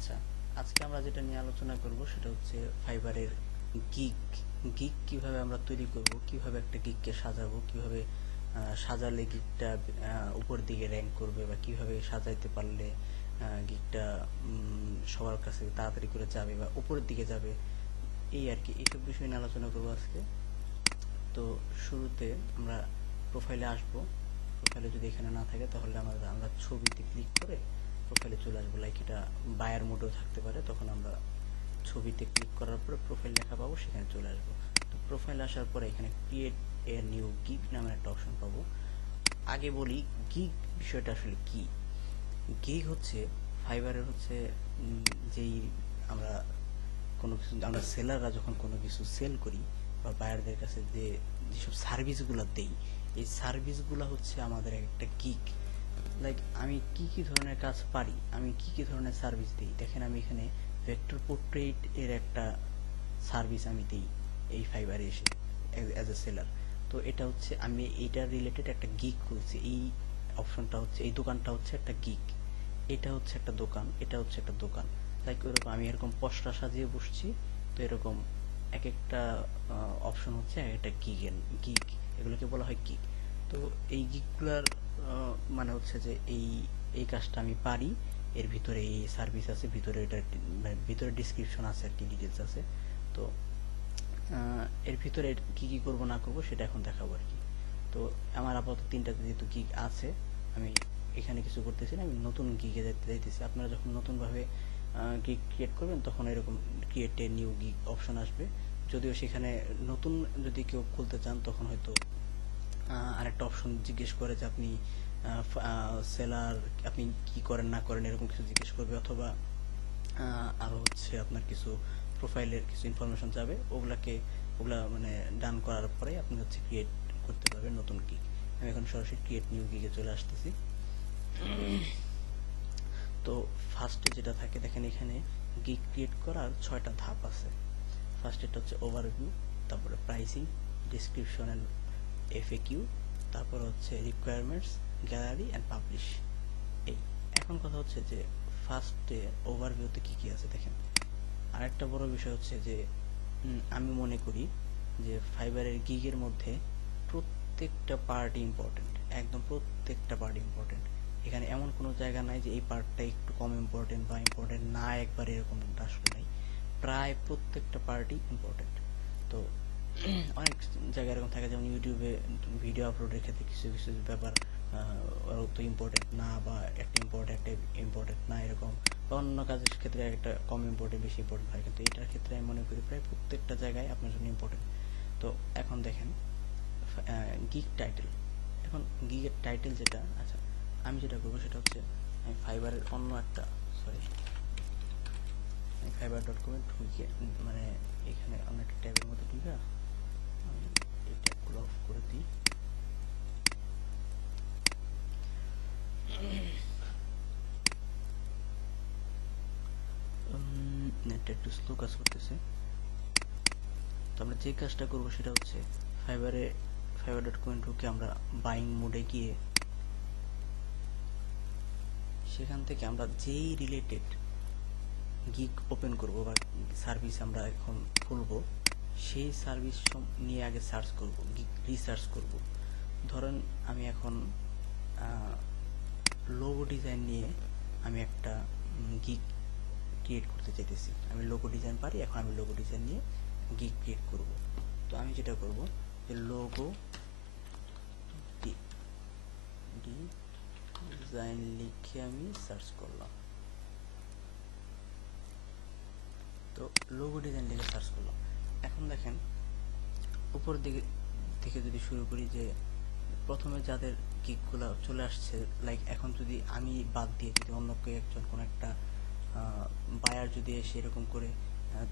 আচ্ছা, আজকে আমরা যেটা নিয়ে আলোচনা করব সেটা হচ্ছে ফাইবারের গিগ। গিগ কিভাবে আমরা তৈরি করব, কিভাবে একটা গিগকে সাজাবো, কিভাবে সাজালে গিগটা উপর দিকে র্যাঙ্ক করবে, বা কিভাবে সাজাইতে পারলে গিগটা সবার কাছে তাড়াতাড়ি করে যাবে বা উপরের দিকে যাবে, এই আর কি এইসব বিষয় নিয়ে আলোচনা করবো আজকে। তো শুরুতে আমরা প্রোফাইলে আসব। প্রোফাইলে যদি এখানে না থাকে তাহলে আমরা ছবিতে ক্লিক করে প্রোফাইলে চলে আসবো। লাইক এটা বায়ার মোডেও থাকতে পারে, তখন আমরা ছবিতে ক্লিক করার পরে প্রোফাইল লেখা পাবো, সেখানে চলে আসবো। তো প্রোফাইলে আসার পরে এখানে ক্রিয়েট এ নিউ গিগ নামের একটা অপশন পাবো। আগে বলি গিগ বিষয়টা আসলে কি। গিগ হচ্ছে ফাইবারের হচ্ছে যেই আমরা কোনো কিছু, আমরা সেলাররা যখন কোনো কিছু সেল করি বা বায়ারদের কাছে যেসব সার্ভিসগুলো দেই, এই সার্ভিসগুলো হচ্ছে আমাদের একটা গিগ। লাইক আমি কি কি ধরনের কাজ পারি, আমি কি কি ধরনের সার্ভিস দিই। দেখেন আমি এখানে ভেক্টর পোর্ট্রেট এর একটা সার্ভিস আমি দিই এই ফাইবারে এসে অ্যাজ এ সেলার। তো এটা হচ্ছে আমি এইটার রিলেটেড একটা গিগ করছি। এই অপশনটা হচ্ছে, এই দোকানটা হচ্ছে একটা গিগ, এটা হচ্ছে একটা দোকান, এটা হচ্ছে একটা দোকান। লাইক ওইরকম আমি এরকম পশরা সাজিয়ে বসছি। তো এরকম এক একটা অপশন হচ্ছে এক একটা গিগ, এগুলোকে বলা হয় গিগ। তো এই গিগগুলার মানে হচ্ছে যে এই এই কাজটা আমি পারি, এর ভিতরে এই সার্ভিস আছে, ভিতরে এটা মানে ভিতরে ডিসক্রিপশন আছে আর কি, ডিটেলস আছে। তো এর ভিতরে কি কি করব না করব সেটা এখন দেখাবো আর কি। তো আমার আপাতত তিনটা যেহেতু গিগ আছে, আমি এখানে কিছু করতেছি না, আমি নতুন গিগে যেতে চাইতেছি। আপনারা যখন নতুনভাবে গিগ ক্রিয়েট করবেন তখন এরকম create a new gig option আসবে। যদিও সেখানে নতুন যদি কেউ খুলতে চান তখন হয়তো আরেকটা অপশন জিজ্ঞেস করে যে আপনি সেলার, আপনি কি করেন না করেন এরকম কিছু জিজ্ঞেস করবে, অথবা আরও হচ্ছে আপনার কিছু প্রোফাইলের কিছু ইনফরমেশন যাবে, ওগুলা মানে ডান করার পরে আপনি হচ্ছে ক্রিয়েট করতে পারবেন নতুন গিগ। আমি এখন সরাসরি ক্রিয়েট নিউ গিগে চলে আসতেছি। তো ফার্স্টে যেটা থাকে দেখেন এখানে গিগ ক্রিয়েট করার 6টা ধাপ আছে। ফার্স্ট এটা হচ্ছে ওভারভিউ, তারপরে প্রাইসিং, ডিসক্রিপশন অ্যান্ড এফএকিউ, তারপর হচ্ছে রিকোয়ারমেন্টস, গ্যালারি অ্যান্ড পাবলিশ। এই এখন কথা হচ্ছে যে ফার্স্টে ওভারভিউতে কি কি আছে দেখেন। আরেকটা বড় বিষয় হচ্ছে যে আমি মনে করি যে ফাইবারের গিগের মধ্যে প্রত্যেকটা পার্ট ইম্পর্টেন্ট, একদম প্রত্যেকটা পার্ট ইম্পর্টেন্ট। এখানে এমন কোনো জায়গা নাই যে এই পার্টটা একটু কম ইম্পর্টেন্ট বা ইম্পর্টেন্ট না, একবার এরকম আসলে নাই। প্রায় প্রত্যেকটা পার্টই ইম্পর্টেন্ট। তো অনেক জায়গায় এরকম থাকে, যেমন ইউটিউবে ভিডিও আপলোডের ক্ষেত্রে কিছু কিছু ব্যাপার তো ইম্পর্টেন্ট না, বা একটা ইম্পর্টেন্ট না এরকম, বা অন্য কাজের ক্ষেত্রে একটা কম ইম্পর্টেন্ট বেশি ইম্পর্টেন্ট হয়, কিন্তু এটার ক্ষেত্রে আমি মনে করি প্রায় প্রত্যেকটা জায়গায় আপনার জন্য ইম্পর্টেন্ট। তো এখন দেখেন গিগ টাইটেল। এখন গিগের টাইটেল যেটা, আচ্ছা আমি যেটা করবো সেটা হচ্ছে আমি ফাইবারের অন্য একটা, সরি আমি fiverr.com এ ঢুকে মানে এখানে অন্য একটা ট্যাবের মধ্যে ঢুকে আমি এই ট্যাবগুলো অফ করে দিই। নেটটা একটু স্লো কাজ করতেছে। তো আমরা যে কাজটা করবো সেটা হচ্ছে fiverr.com ঢুকে আমরা বাইং মোডে গিয়ে সেখান থেকে আমরা যেই রিলেটেড গিগ ওপেন করব বা সার্ভিস আমরা এখন খুলবো, সেই সার্ভিস নিয়ে আগে সার্চ করব, গিগ রিসার্চ করব। ধরেন আমি এখন লোগো ডিজাইন নিয়ে আমি একটা গিগ ক্রিয়েট করতে চাইতেছি। আমি লোগো ডিজাইন পারি, এখন আমি লোগো ডিজাইন নিয়ে গিগ ক্রিয়েট করব। তো আমি যেটা করব যে লোগো ডিজাইন লিখে আমি সার্চ করলাম। তো লোগো ডিজাইন লিখে সার্চ করলাম। এখন দেখেন উপর দিকে থেকে যদি শুরু করি, যে প্রথমে যাদের গিগগুলো চলে আসছে, লাইক এখন যদি আমি বাদ দিয়ে যদি অন্য কেউ একজন কোনো একটা বায়ার যদি এসে এরকম করে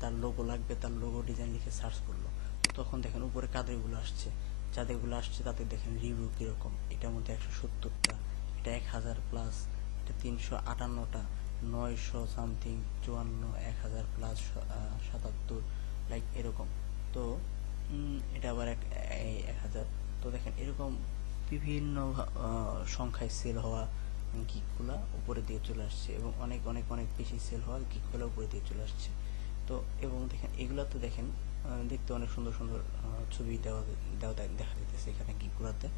তার লোগো লাগবে, তার লোগো ডিজাইন লিখে সার্চ করলো, তো তখন দেখেন উপরে কাদেরগুলো আসছে, যাদেরগুলো আসছে তাদের দেখেন রিভিউ কীরকম। এটার মধ্যে 170টা, এটা 1000+, এটা 358টা, 900 সামথিং, 54, 1000 প্লাস 77, লাইক এরকম। তো এটা আবার 1000। তো দেখেন এরকম বিভিন্ন সংখ্যায় সেল হওয়া গিকগুলো উপরের দিকে চলে আসছে এবং অনেক অনেক অনেক বেশি সেল হওয়া গিকগুলো উপরের দিকে চলে আসছে। তো এবং দেখেন এগুলাতে দেখেন দেখতে অনেক সুন্দর সুন্দর ছবি দেওয়া দেওয়া দেখা যাইতেছে এখানে গিকগুলোতে।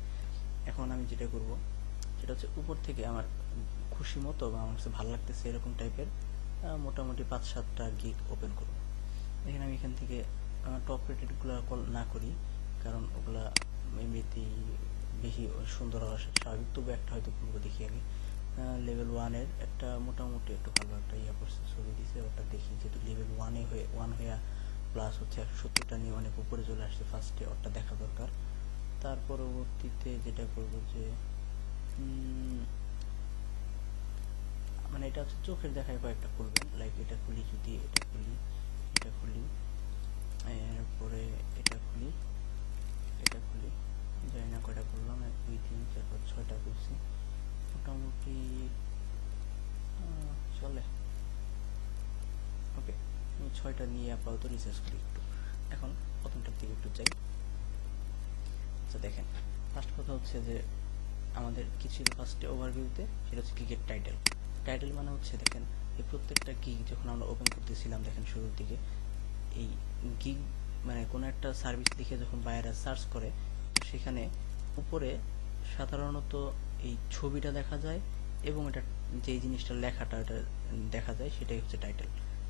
এখন আমি যেটা করব সেটা হচ্ছে উপর থেকে আমার খুশি মতো বা আমার কাছে ভালো লাগতেছে এরকম টাইপের মোটামুটি 5-7টা গিগ ওপেন করব। দেখেন আমি এখান থেকে টপ রেটেডগুলো কল না করি, কারণ ওগুলা এমনিতেই বেশি সুন্দর হওয়া স্বাভাবিক, তবু একটা হয়তো খুলবো। দেখি আগে লেভেল 1-এর একটা মোটামুটি একটু ভালো একটা ইয়া করছে, ছবি দিছে, ওটা দেখি। যেহেতু লেভেল 1 হয়ে প্লাস হচ্ছে 170টা নিয়ে অনেক উপরে চলে আসছে ফার্স্টে, ওটা দেখা দরকার। তার পরবর্তীতে যেটা করবো যে মানে এটা হচ্ছে চোখের দেখায় কয়েকটা খুলবেন, লাইক এটা খুলি, যদি এটা খুলি, এটা খুলি, এরপরে এটা খুলি, এটা খুলি, জানি না কয়টা করলাম, 1 2 3 4 5 6টা করছি মোটামুটি, চলে। ওকে, আমি 6টা নিয়ে আপাতত রিসার্চ করি একটু। এখন প্রথমটার দিকে একটু চাই। আচ্ছা দেখেন, ফার্স্ট কথা হচ্ছে যে আমাদের কিছু ফার্স্টে ওভারভিউতে সেটা হচ্ছে গিগের টাইটেল। টাইটেল মানে হচ্ছে দেখেন এই প্রত্যেকটা গিগ যখন আমরা ওপেন করতেছিলাম দেখেন শুরুর দিকে, এই গিগ মানে কোনো একটা সার্ভিস লিখে যখন বায়াররা সার্চ করে, তো সেখানে উপরে সাধারণত এই ছবিটা দেখা যায় এবং এটা যে জিনিসটা লেখাটা এটা দেখা যায়, সেটাই হচ্ছে টাইটেল।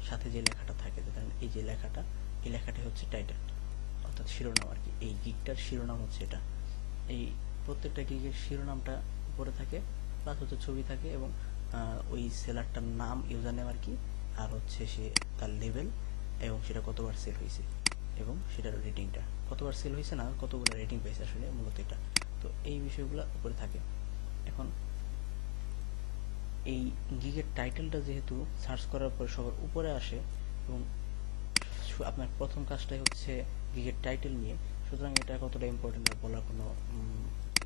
সাথে যে লেখাটা থাকে, ধরেন এই যে লেখাটা, এই লেখাটাই হচ্ছে টাইটেল, অর্থাৎ শিরোনাম আর কি। এই গিগটার শিরোনাম হচ্ছে এটা। এই প্রত্যেকটা গিগের শিরোনামটা উপরে থাকে, প্লাস হচ্ছে ছবি থাকে এবং ওই সেলারটার নাম, ইউজার নেম আর কি, আর হচ্ছে সে তার লেভেল এবং সেটা কতবার সেল হয়েছে এবং সেটার রেটিংটা কতবার সেল হয়েছে না কতগুলো রেটিং পাইছে, আসলে মূলত এটা। তো এই বিষয়গুলো উপরে থাকে। এখন এই গিগের টাইটেলটা যেহেতু সার্চ করার পর সবার উপরে আসে এবং আপনার প্রথম কাজটাই হচ্ছে গিগের টাইটেল নিয়ে, সুতরাং এটা কতটা ইম্পর্টেন্ট আর বলার কোনো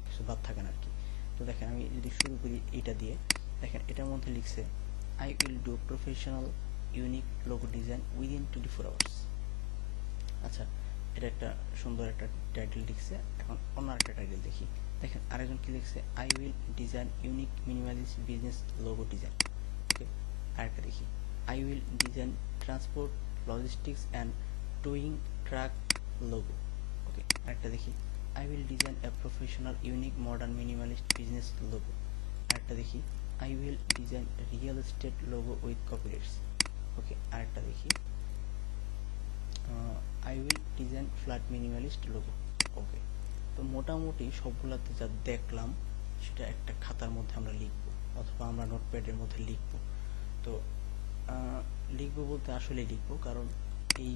কিছু বাদ থাকে না আর কি। তো দেখেন আমি যদি শুরু করি এটা দিয়ে, দেখেন এটার মধ্যে লিখছে I will do professional unique logo design within 24 hours. আচ্ছা, এটা একটা সুন্দর একটা টাইটেল লিখছে। এখন অন্য একটা টাইটেল দেখি, দেখেন আরেকজন কি লিখছে, I will design unique minimalist business logo design. Okay, আরেকটা দেখি, I will design transport logistics and towing truck logo. Okay, আরেকটা দেখি, I will design a professional unique modern minimalist business logo. আরেকটা দেখি, I will design real estate logo with copyrights. Okay, আরেকটা দেখি, I will design flat minimalist logo. Okay, তো মোটামুটি সবগুলোতে যা দেখলাম সেটা একটা খাতার মধ্যে আমরা লিখবো অথবা আমরা নোটপ্যাডের মধ্যে লিখবো। তো লিখবো বলতে আসলে লিখবো, কারণ এই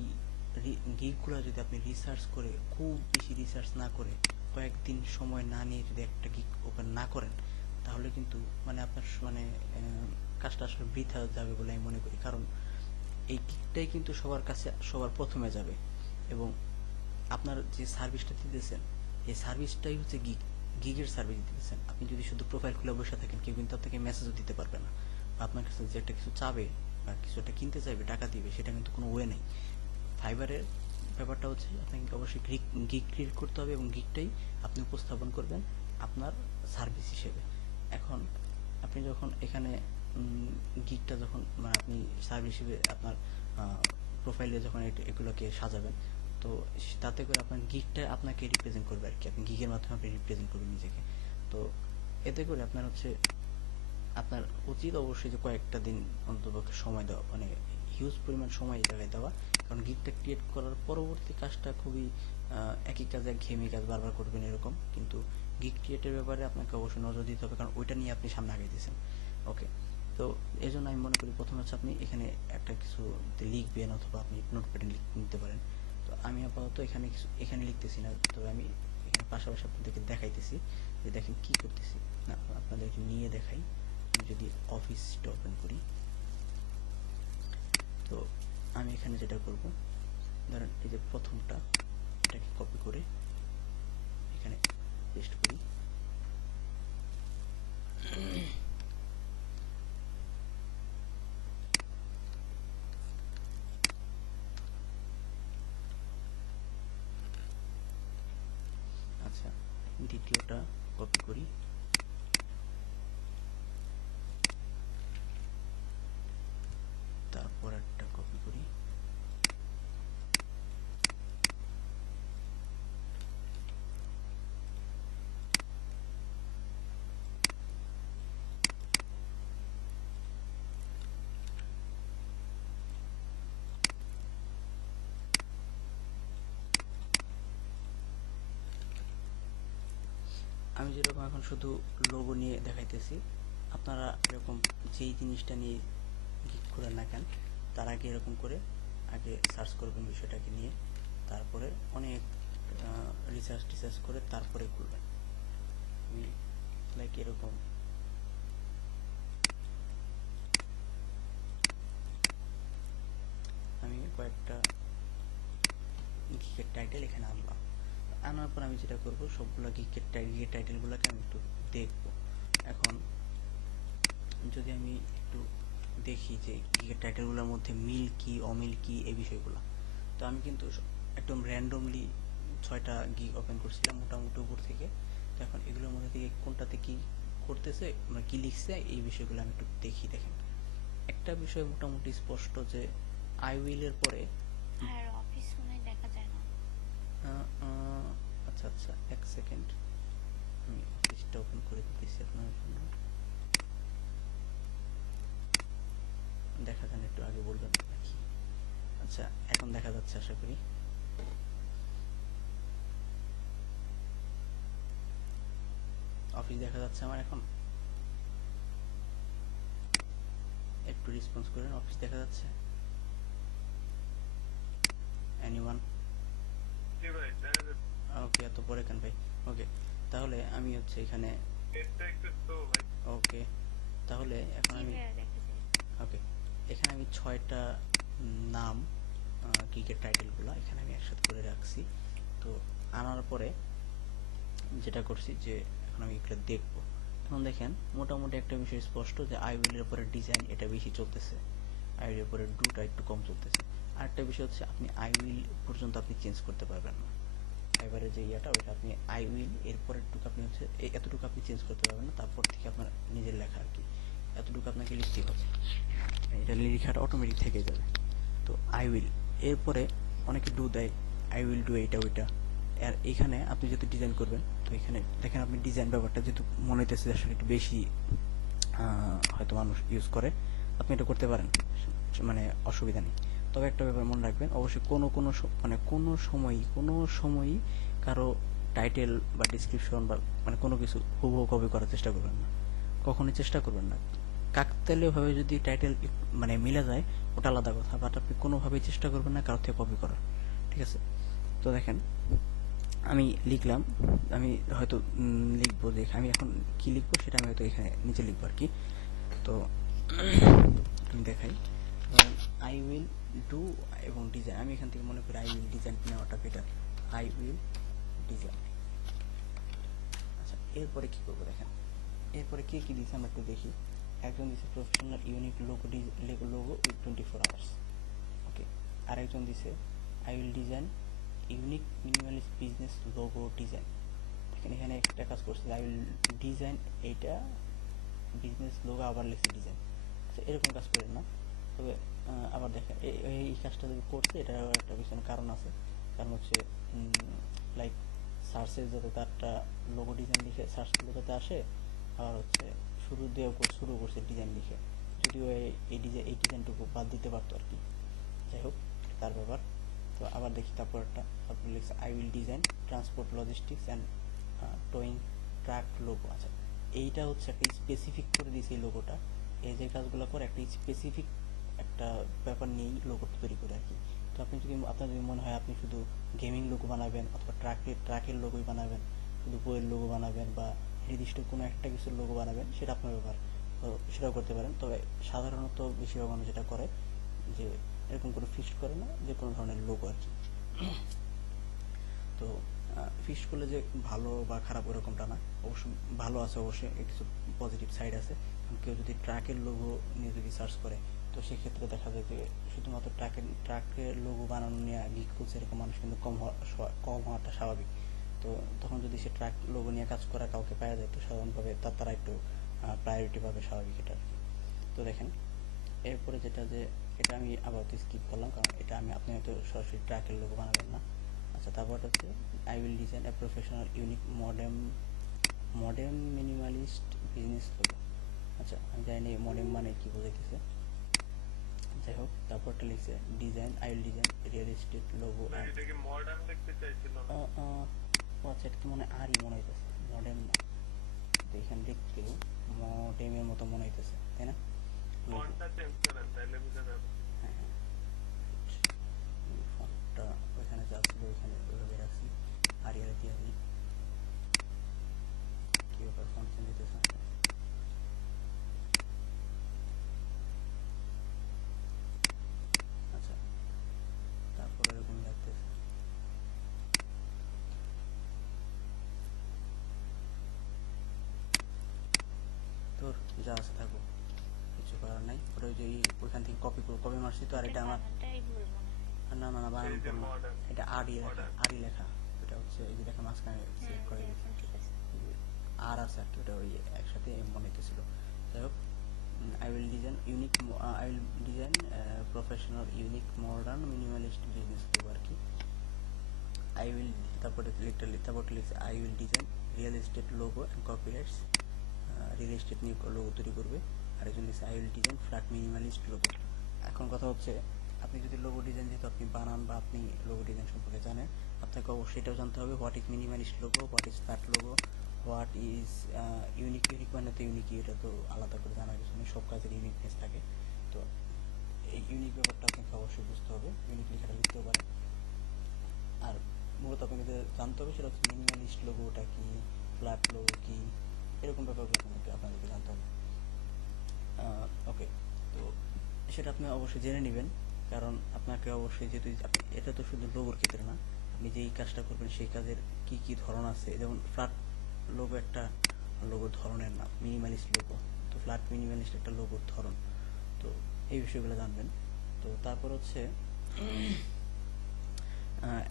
গিগগুলো যদি আপনি রিসার্চ করে, খুব বেশি রিসার্চ না করে, কয়েকদিন সময় না নিয়ে যদি একটা গিগ ওপেন না করেন, তাহলে কিন্তু মানে আপনার মানে কাজটা আসলে বৃথা যাবে বলে আমি মনে করি। কারণ এই গিগটাই কিন্তু সবার কাছে সবার প্রথমে যাবে এবং আপনার যে সার্ভিসটা দিতেছেন এই সার্ভিসটাই হচ্ছে গিগের সার্ভিস দিতেছেন। আপনি যদি শুধু প্রোফাইল খুলে বসে থাকেন, কেউ কিন্তু আপনাকে মেসেজও দিতে পারবে না, বা আপনার কাছে যে একটা কিছু চাবে বা কিছু একটা কিনতে চাইবে, টাকা দিবে, সেটা কিন্তু কোনো ওয়ে নেই। ফাইবারের ব্যাপারটা হচ্ছে আপনাকে অবশ্যই গিগ ক্রিয়েট করতে হবে এবং গিগটাই আপনি উপস্থাপন করবেন আপনার সার্ভিস হিসেবে। এখন আপনি যখন এখানে গিগটা যখন মানে আপনি সার্ভিস হিসেবে আপনার প্রোফাইলে যখন এগুলোকে সাজাবেন, তো তাতে করে আপনার গিগটা আপনাকে রিপ্রেজেন্ট করবে আর কি। আপনি গিগের মাধ্যমে আপনি রিপ্রেজেন্ট করবেন নিজেকে। তো এতে করে আপনার হচ্ছে আপনার উচিত অবশ্যই যে কয়েকটা দিন অন্ততপক্ষে সময় দেওয়া, মানে হিউজ পরিমাণ সময় এই জায়গায় দেওয়া। কারণ গিগটা ক্রিয়েট করার পরবর্তী কাজটা খুবই একই কাজ, একঘেয়েমি কাজ বারবার করবেন এরকম, কিন্তু গিগ ক্রিয়েটের ব্যাপারে আপনাকে অবশ্যই নজর দিতে হবে, কারণ ওইটা নিয়ে আপনি সামনে আগাইতেছেন। ওকে, তো এই জন্য আমি মনে করি প্রথমে হচ্ছে আপনি এখানে একটা কিছু লিখবেন অথবা আপনি নোটপ্যাডে নিতে পারেন। তো আমি আপাতত এখানে লিখতেছি না, তবে আমি এখানে পাশাপাশি আপনাদেরকে দেখাইতেছি যে দেখেন কি করতেছি। না, আপনাদেরকে নিয়ে দেখাই। আমি যদি অফিসটা ওপেন করি, তো আমি এখানে যেটা করব, ধরেন এই যে প্রথমটা, এটাকে কপি করে এখানে পেস্ট করি। আচ্ছা, দ্বিতীয়টা কপি করি, আমি যেরকম এখন শুধু লোগো নিয়ে দেখাইতেছি, আপনারা এরকম যেই জিনিসটা নিয়ে ক্লিক করেন না কেন, তার আগে এরকম করে আগে সার্চ করবেন বিষয়টাকে নিয়ে, তারপরে অনেক রিসার্চ করে তারপরে খুলবেন। আমি লাইক এরকম আমি কয়েকটা গিকের টাইটেল এখানে আনলাম। আনার পর আমি যেটা করব, সবগুলো গিকের টাইটেলগুলোকে আমি একটু দেখব। এখন যদি আমি একটু দেখি যে গিকের টাইটেলগুলোর মধ্যে মিল কি অমিল কি এই বিষয়গুলো, তো আমি কিন্তু একদম র্যান্ডমলি 6টা গিগ ওপেন করছিলাম মোটামুটি উপর থেকে। তো এখন এগুলোর মধ্যে থেকে কোনটাতে কি করতেছে, মানে কি লিখছে, এই বিষয়গুলো আমি একটু দেখি। দেখেন, একটা বিষয় মোটামুটি স্পষ্ট যে আই উইলের পরে আর অফিস মনে দেখা যায় না। আচ্ছা আচ্ছা, এক সেকেন্ড, আমি অফিসটা ওপেন করে দিতেছি আপনার জন্য। দেখা যান, একটু আগে বলবেন নাকি? আচ্ছা, এখন দেখা যাচ্ছে আশা করি। অফিস দেখা যাচ্ছে আমার এখন, একটু রেসপন্স করেন। অফিস দেখা যাচ্ছে? এনিওয়ান? ওকে, এত পরে কেন ভাই? ওকে, তাহলে আমি হচ্ছে এখানে, ওকে, তাহলে এখন আমি, ওকে, এখানে আমি 6টা নাম ক্রিকেট টাইটেলগুলো এখানে আমি একসাথে করে রাখছি। তো আনার পরে যেটা করছি যে এখন আমি এগুলো দেখব। এখন দেখেন, মোটামুটি একটা বিষয় স্পষ্ট যে আই উইলের উপরে ডিজাইন এটা বেশি চলতেছে, আই উইলের উপরে ডুটা একটু কম চলতেছে। আরেকটা বিষয় হচ্ছে আপনি আই উইল পর্যন্ত আপনি চেঞ্জ করতে পারবেন না। ফাইবারের যে ইয়াটা, ওইটা আপনি আই উইল এরপরের টুকু আপনি হচ্ছে এতটুকু আপনি চেঞ্জ করতে পারবেন না, তারপর থেকে আপনার নিজের লেখা আর কি, এতটুকু আপনাকে লিখতেই হবে, এটা লেখাটা অটোমেটিক থেকে যাবে। তো আই উইল এরপরে অনেকে ডু দেয়, আই উইল ডু এইটা ওইটা। আর এখানে আপনি যেহেতু ডিজাইন করবেন, তো এখানে দেখেন আপনি ডিজাইন ব্যাপারটা যেহেতু মনে হইতেছে আসলে একটু বেশি হয়তো মানুষ ইউজ করে, আপনি এটা করতে পারেন, মানে অসুবিধা নেই। তবে একটা ব্যাপার মনে রাখবেন, অবশ্যই মানে কোনো সময়ই কারো টাইটেল বা ডিসক্রিপশন বা মানে কোনো কিছু হুবহু কপি করার চেষ্টা করবেন না, কখনোই চেষ্টা করবেন না। কাকতালীয়ভাবে যদি টাইটেল মানে মিলে যায় ওটা আলাদা কথা, বাট আপনি কোনোভাবেই চেষ্টা করবেন না কারোর থেকে কপি করার, ঠিক আছে? তো দেখেন, আমি লিখলাম, আমি হয়তো লিখবো যে আমি এখন কি লিখবো সেটা আমি হয়তো এখানে নিচে লিখবো আর কি। তো আমি দেখাই, আই উইল ডু এবং ডিজাইন, আমি এখান থেকে মনে করি আই উইল ডিজাইন নেওয়াটা বেটার, আই উইল ডিজাইন। আচ্ছা, এরপরে কি করবো দেখেন, এরপরে কে কি দিয়েছে আমরা একটু দেখি। একজন দিছে professional unique logo with 24 hours, okay. আরেকজন দিছে I will design unique minimalist business logo design. দেখেন এখানে একটা কাজ করছে, আই উইল ডিজাইন এইটা বিজনেস লোগো, আবার লিখছে ডিজাইন। আচ্ছা, এরকম কাজ করেন না। তবে আবার দেখেন এই কাজটা যদি করছে, এটার একটা পিছনে কারণ আছে। কারণ হচ্ছে লাইক সার্চে যাতে তারটা লোগো ডিজাইন লিখে সার্চগুলো যাতে আসে, আর হচ্ছে শুরু করছে ডিজাইন লিখে, যদিও এই ডিজাইনটুকু বাদ দিতে পারতো আর কি। যাই হোক, তার ব্যাপার। তো আবার দেখি তারপর লিখছে I will design transport logistics and towing truck logo. আচ্ছা, এইটা হচ্ছে একটা স্পেসিফিক করে দিয়েছে এই লোগোটা, এই যে কাজগুলো করে একটা স্পেসিফিক একটা ব্যাপার নিয়েই লোগো তৈরি করে আর কি। তো আপনি যদি আপনার যদি মনে হয় আপনি শুধু গেমিং লোগো বানাবেন অথবা ট্রাকের লোগোই বানাবেন, শুধু বইয়ের লোগো বানাবেন বা নির্দিষ্ট কোনো একটা কিছুর লোগো বানাবেন, সেটা আপনার ব্যাপার, তো সেটাও করতে পারেন। তবে সাধারণত বেশিরভাগ মানুষ যেটা করে যে এরকম করে ফিক্সড করে না যে কোনো ধরনের লোগো আর কি। তো ফিক্সড করলে যে ভালো বা খারাপ ওরকমটা না, অবশ্য ভালো আছে, অবশ্যই কিছু পজিটিভ সাইড আছে। কেউ যদি ট্রাকের লোগো নিয়ে যদি সার্চ করে, তো সেক্ষেত্রে দেখা যায় যে শুধুমাত্র ট্রাকের লোগো বানানো নিয়ে গিক খুঁজছে এরকম মানুষ কিন্তু কম হওয়াটা স্বাভাবিক। তো তখন যদি সে ট্রাক লোগো নিয়ে কাজ করা কাউকে পাওয়া যায়, তো সাধারণভাবে তারা একটু প্রায়োরিটি পাবে, স্বাভাবিক এটা আর কি। তো দেখেন, এরপরে যেটা যে এটা আমি আবার স্কিপ করলাম, কারণ এটা আপনি হয়তো সরাসরি ট্রাকের লোগো বানাবেন না। আচ্ছা, তারপর হচ্ছে I will design a professional unique modem minimalist business logo. আচ্ছা, আমি জানি না মডেম মানে কি বোঝাইতেছে, যাই হোক, তারপরটা লিখছে design I will design real estate logo. আচ্ছা, এটা তো মনে আরই মনে হইতেছে, মডেম না। কিন্তু এখানে দেখতেও মডেমের মতো মনে হইতেছে, তাই না? ফন্টটা চেঞ্জ করেন তাইলে বুঝা যাবে। হ্যাঁ হ্যাঁ, ফন্টটা ওইখানে যা ছিল ওইখানে ওইভাবে রাখছি, আরিয়াল দিয়ে দিই। কি ব্যাপার, ফন্ট চেঞ্জ হইতেছে না? আচ্ছা, তারপরে এরকম লাগতেছে। তোর যা আছে থাকো, কিছু করার নাই। ওটা ওই যে ওইখান থেকে কপি মারছি তো। আর এটা আমার বানানটাই ভুল মনে হয়। না না না, বানান এই যে করবো না। মডার্ন এটা আরই লেখা, মডার্ন আরই লেখা। এটা হচ্ছে এই যে দেখা মাঝখানে সিলেক্ট করে দিয়েছি, এখন ঠিক আছে। আর আছে আর কি, ওটা ওই একসাথে মনে হইতেছিল। যাই হোক, I will design unique, I will design professional unique modern minimalist business logo আর কি। আই উইল, তারপরে লিখছে I will design real estate logo and copyrights. Real estate নিয়ে লোগো তৈরি করবে। আর একজন লিখছে I will design flat minimalist logo. এখন কথা হচ্ছে, আপনি যদি লোগো ডিজাইন, যেহেতু আপনি বানান বা আপনি লোগো ডিজাইন সম্পর্কে জানেন, আপনাকে অবশ্যই এটাও জানতে হবে what is minimalist logo, what is flat logo, what is unique. Unique মানে তো ইউনিক, এটা তো আলাদা করে জানার কিছু নেই, সব কাজের ইউনিকনেস থাকে। তো এই ইউনিক ব্যাপারটা আপনাকে অবশ্যই বুঝতে হবে, ইউনিক লেখাটা লিখতেও পারে। আর মূলত আপনাকে যে জানতে হবে সেটা হচ্ছে মিনিমালিস্ট লোগোটা কি, ফ্ল্যাট লোগো কি, এরকম ব্যাপারগুলো আপনাদেরকে জানতে হবে। ওকে, তো সেটা আপনি অবশ্যই জেনে নেবেন, কারণ আপনাকে অবশ্যই, যেহেতু এটা তো শুধু লোগোর ক্ষেত্রে না, আপনি যেই কাজটা করবেন সেই কাজের কি কি ধরন আছে। যেমন ফ্ল্যাট লোগো একটা লোগোর ধরনের নাম, মিনিমালিস্ট লোগো তো ফ্ল্যাট মিনিমালিস্ট একটা লোগোর ধরন। তো এই বিষয়গুলো জানবেন। তো তারপর হচ্ছে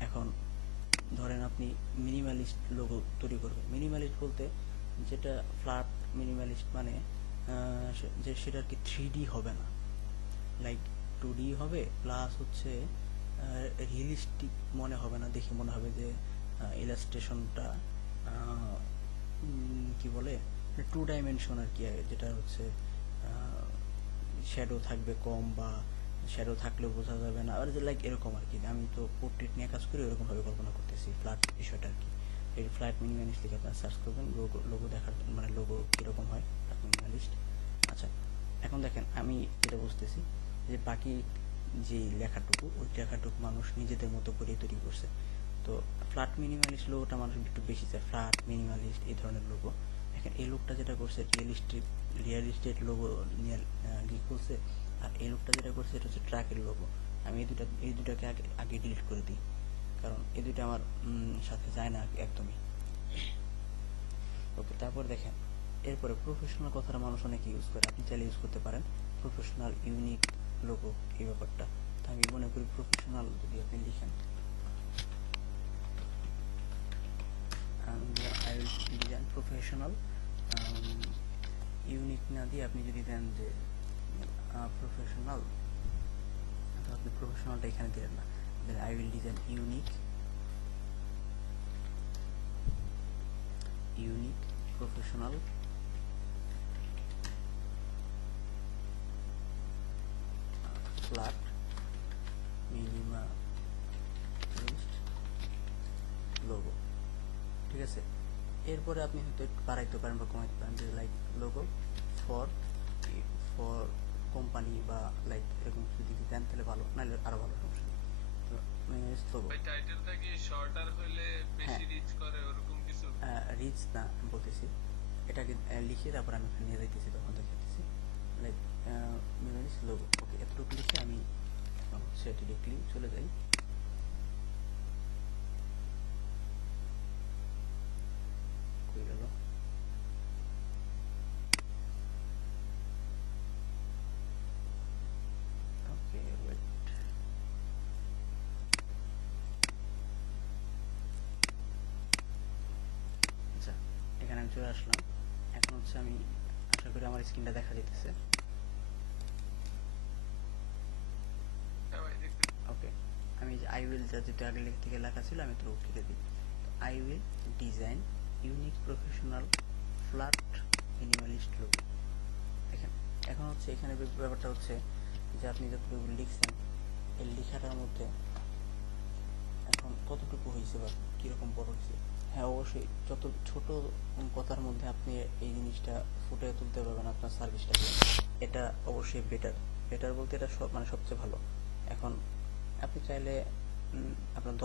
এখন ধরেন আপনি মিনিমালিস্ট লোগো তৈরি করবেন। মিনিমালিস্ট বলতে যেটা ফ্ল্যাট মিনিমালিস্ট মানে যে সেটা আর কি 3D হবে না, লাইক 2D হবে, প্লাস হচ্ছে রিয়েলিস্টিক মনে হবে না, দেখে মনে হবে যে ইলাস্ট্রেশনটা কি বলে 2 ডাইমেনশন আর কি, যেটা হচ্ছে শ্যাডো থাকবে কম, বা শ্যাডো থাকলেও বোঝা যাবে না, আর যে লাইক এরকম আর কি। আমি তো পোর্ট্রেট নিয়ে কাজ করি, ওরকমভাবে কল্পনা করতেছি ফ্ল্যাট বিষয়টা আর কি। এই ফ্ল্যাট মিনিমালিস্ট লিখে আপনারা সার্চ করবেন লোগো, লোগো দেখার মানে লোগো কীরকম হয় ফ্ল্যাট মিনিমালিস্ট। আচ্ছা, এখন দেখেন আমি যেটা বুঝতেছি যে বাকি যে লেখাটুকু, ওই লেখাটুকু মানুষ নিজেদের মতো করে তৈরি করছে। তো ফ্ল্যাট মিনিমালিস্ট লোগোটা মানুষ একটু বেশি চায়, ফ্ল্যাট মিনিমালিস্ট এই ধরনের লোগো। দেখেন এই লোকটা যেটা করছে রিয়েলিস্টিক লোগো নিয়ে কি করছে, আর এই লোকটা যেটা করছে এটা হচ্ছে ট্রাকের লোগো। আমি এই দুটাকে আগে ডিলিট করে দিই, কারণ এই দুটো আমার সাথে যায় না একদমই। ওকে, তারপর দেখেন এরপরে প্রফেশনাল কথাটা মানুষ অনেক ইউজ করে, আপনি চাইলে ইউজ করতে পারেন প্রফেশনাল ইউনিক লোগো এই ব্যাপারটা। তো আমি মনে করি প্রফেশনাল যদি আপনি লিখেন I will design professional, unique না দিয়ে আপনি যদি দেন যে প্রফেশনাল, তো আপনি প্রফেশনালটা এখানে দিলেন না, I will design unique professional flat minimalist logo. ঠিক আছে, এরপরে আপনি হয়তো একটু বাড়াইতে পারেন বা কমাইতে পারেন, যে like logo for for company বা লাইক এরকম যদি দেন তাহলে ভালো, নাহলে আরো ভালো, সমস্যা নেই। লোগো, ওই টাইটেলটা কি শর্টার হইলে হ্যাঁ, বেশি রিচ করে ওরকম কিছু? রিচ না বলতেছি, এটাকে লিখে তারপর আমি নিয়ে যাইতেছি, তখন দেখাইতেছি লাইক মিনিমালিস্ট লোগো। ওকে, এতটুকু লিখে আমি হচ্ছে ডিরেক্টলি চলে যাই। কই গেল? ওকে, ওয়েট। আচ্ছা, এখানে আমি চলে আসলাম। এখন হচ্ছে আমি আশা করি আমার স্ক্রিনটা দেখা যেতেছে। হ্যাঁ ভাই, দেখতে ওকে, আমি যে আই উইল যা যেটা আগে থেকে লেখা ছিল আমি তো লিখে দিই। I will design unique professional flat minimalist logo. দেখেন এখন হচ্ছে এখানে ব্যাপারটা হচ্ছে যে আপনি যতটুকু লিখছেন এই লেখাটার মধ্যে এখন কতটুকু হয়েছে বা কীরকম বড় হয়েছে। হ্যাঁ অবশ্যই, যত ছোট কথার মধ্যে আপনি এই জিনিসটা ফুটিয়ে তুলতে পারবেন আপনার সার্ভিসটাকে, এটা অবশ্যই বেটার। বেটার বলতে এটা সব মানে সবচেয়ে ভালো। এখন আপনি চাইলে আপনার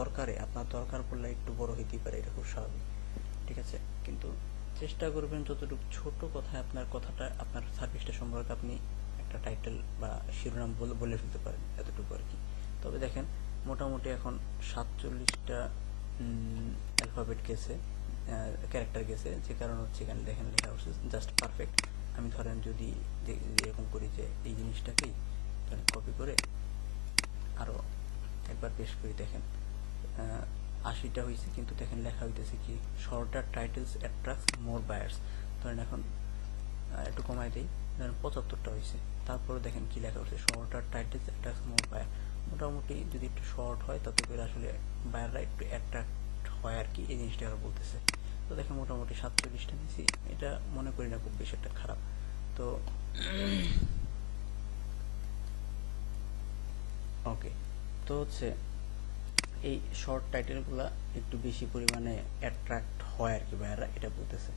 দরকার পড়লে একটু বড় হইতেই পারে, এটা খুব স্বাভাবিক, ঠিক আছে। কিন্তু চেষ্টা করবেন যতটুকু ছোট কথায় আপনার সার্ভিসটা সম্পর্কে আপনি একটা টাইটেল বা শিরোনাম বলে ফেলতে পারেন, এতটুকু আর কি। তবে দেখেন মোটামুটি এখন 47টা অ্যালফাবেট গেছে, ক্যারেক্টার গেছে, যে কারণ হচ্ছে এখানে দেখেন লেখা হচ্ছে জাস্ট পারফেক্ট। আমি ধরেন যদি এরকম করি যে এই জিনিসটাকেই ধরেন কপি করে আরও একবার পেস্ট করি, দেখেন 80টা হয়েছে, কিন্তু দেখেন লেখা হইতেছে কি শর্টার টাইটেলস অ্যাট্রাক্টস মোর বায়ার্স। ধরেন এখন একটু কমাই দিই, ধরেন 75টা হয়েছে, তারপরে দেখেন কি লেখা হচ্ছে শর্টার টাইটেলস অ্যাট্রাক্টস মোর বায়ার। মোটামুটি যদি একটু শর্ট হয় তাতে করে আসলে বায়াররা একটু অ্যাট্রাক্ট হয় আর কি, এই জিনিসটা ওরা বলতেছে। তো দেখেন মোটামুটি 47টা নিয়েছি, এটা মনে করি না খুব বেশি একটা খারাপ। তো ওকে, তো হচ্ছে এই শর্ট টাইটেলগুলো একটু বেশি পরিমাণে অ্যাট্রাক্ট হয় আর কি ভাইয়ারা, এটা বলতেছে।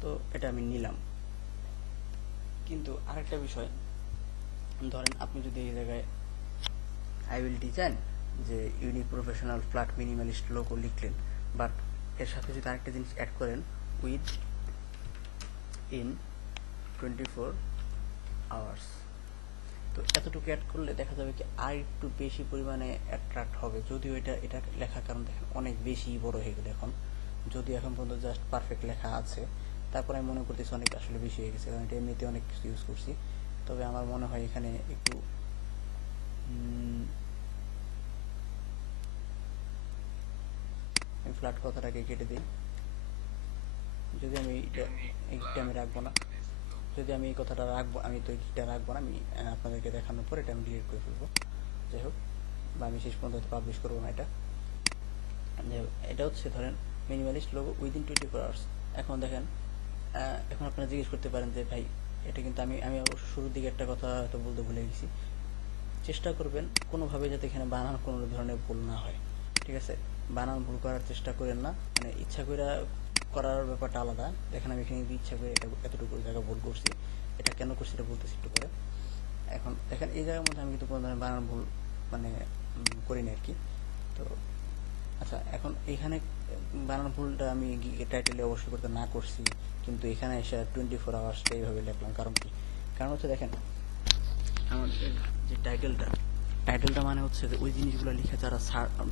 তো এটা আমি নিলাম। কিন্তু আরেকটা বিষয়, ধরেন আপনি যদি এই জায়গায় আই উইল ডিজাইন যে unique professional flat minimalist logo লিখলেন, বাট এর সাথে যদি আরেকটা জিনিস অ্যাড করেন উইথ ইন 24 আওয়ার্স, তো এতটুকু অ্যাড করলে দেখা যাবে কি আর একটু বেশি পরিমাণে অ্যাট্রাক্ট হবে। যদিও এটা লেখার কারণ দেখেন অনেক বেশি বড় হয়ে গেল এখন, যদিও এখন পর্যন্ত জাস্ট পারফেক্ট লেখা আছে, তারপরে আমি মনে করতেছি অনেক আসলে বেশি হয়ে গেছে, কারণ এটা এমনিতে অনেক কিছু ইউজ করছি। তবে আমার মনে হয় এখানে একটু ফ্ল্যাট কথাটাকে কেটে দিই। যদি আমি এইটা আমি রাখবো না, যদি আমি এই কথাটা রাখবো, আমি তো এটা রাখবো না, আমি আপনাদেরকে দেখানোর পর এটা আমি ডিলিট করে ফেলবো। যাই হোক, বা আমি শেষ পর্যন্ত পাবলিশ করবো না এটা। এটা হচ্ছে ধরেন মিনিমালিস্ট লোগো উইদিন 24 আওয়ার্স। এখন দেখেন, এখন আপনারা জিজ্ঞেস করতে পারেন যে ভাই এটা কিন্তু আমি অবশ্য শুরুর দিকে একটা কথা হয়তো বলতে ভুলে গেছি, চেষ্টা করবেন কোনোভাবে যাতে এখানে বানান কোনো ধরনের ভুল না হয়, ঠিক আছে। বানান ভুল করার চেষ্টা করেন না, মানে ইচ্ছা করে করার ব্যাপারটা আলাদা। দেখেন আমি এখানে ইচ্ছা করে এটা এতটুকু জায়গা ভুল করছি, এটা কেন করছি এটা বলতেছি একটু পরে। এখন দেখেন এই জায়গার মধ্যে আমি কিন্তু কোনো ধরনের বানান ভুল মানে করিনি আর কি। তো আচ্ছা, এখন এখানে বানান ভুলটা আমি টাইটেলে অবশ্যই করতে না করছি, কিন্তু এখানে এসে 24 আওয়ার্সটা এইভাবে লিখলাম, কারণ কি? কারণ হচ্ছে দেখেন আমার যে টাইটেলটা মানে হচ্ছে যে ওই জিনিসগুলো লিখে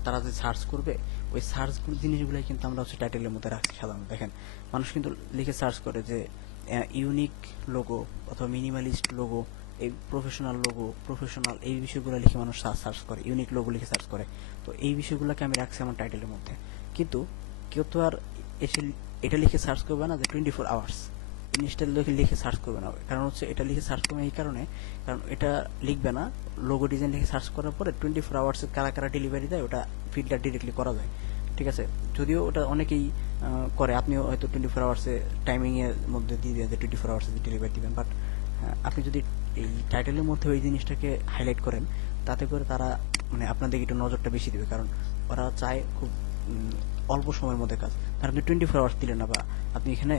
তারা যে সার্চ করবে, ওই সার্চ জিনিসগুলোই কিন্তু আমরা হচ্ছে টাইটেলের মধ্যে রাখছি সাধারণত। দেখেন মানুষ কিন্তু লিখে সার্চ করে যে ইউনিক লোগো অথবা মিনিমালিস্ট লোগো, এই প্রফেশনাল এই বিষয়গুলো লিখে মানুষ সার্চ করে, ইউনিক লোগো লিখে সার্চ করে। তো এই বিষয়গুলোকে আমি রাখছি আমার টাইটেলের মধ্যে, কিন্তু কেউ তো আর এসে এটা লিখে সার্চ করবে না যে 24 আওয়ার্স জিনিসটা লিখে সার্চ করবে না। কারণ হচ্ছে এটা লিখে সার্চ করবে এই কারণে, কারণ এটা লিখবে না, লোগো ডিজাইন লিখে সার্চ করার পরে 24 আওয়ার্স কারা কারা ডেলিভারি দেয় ওটা ফিল্টার ডিরেক্টলি করা যায়, ঠিক আছে। যদিও ওটা অনেকেই করে, আপনিও হয়তো 24 আওয়ার্সে টাইমিংয়ের মধ্যে দিয়ে দেন যে 24 আওয়ার্সে ডেলিভারি দিবেন, বাট আপনি যদি এই টাইটেলের মধ্যে ওই জিনিসটাকে হাইলাইট করেন, তাতে করে তারা মানে আপনাদের একটু নজরটা বেশি দেবে, কারণ ওরা চায় খুব অল্প সময়ের মধ্যে কাজ। আর আপনি 24 আওয়ার্স দিলেন না, বা আপনি এখানে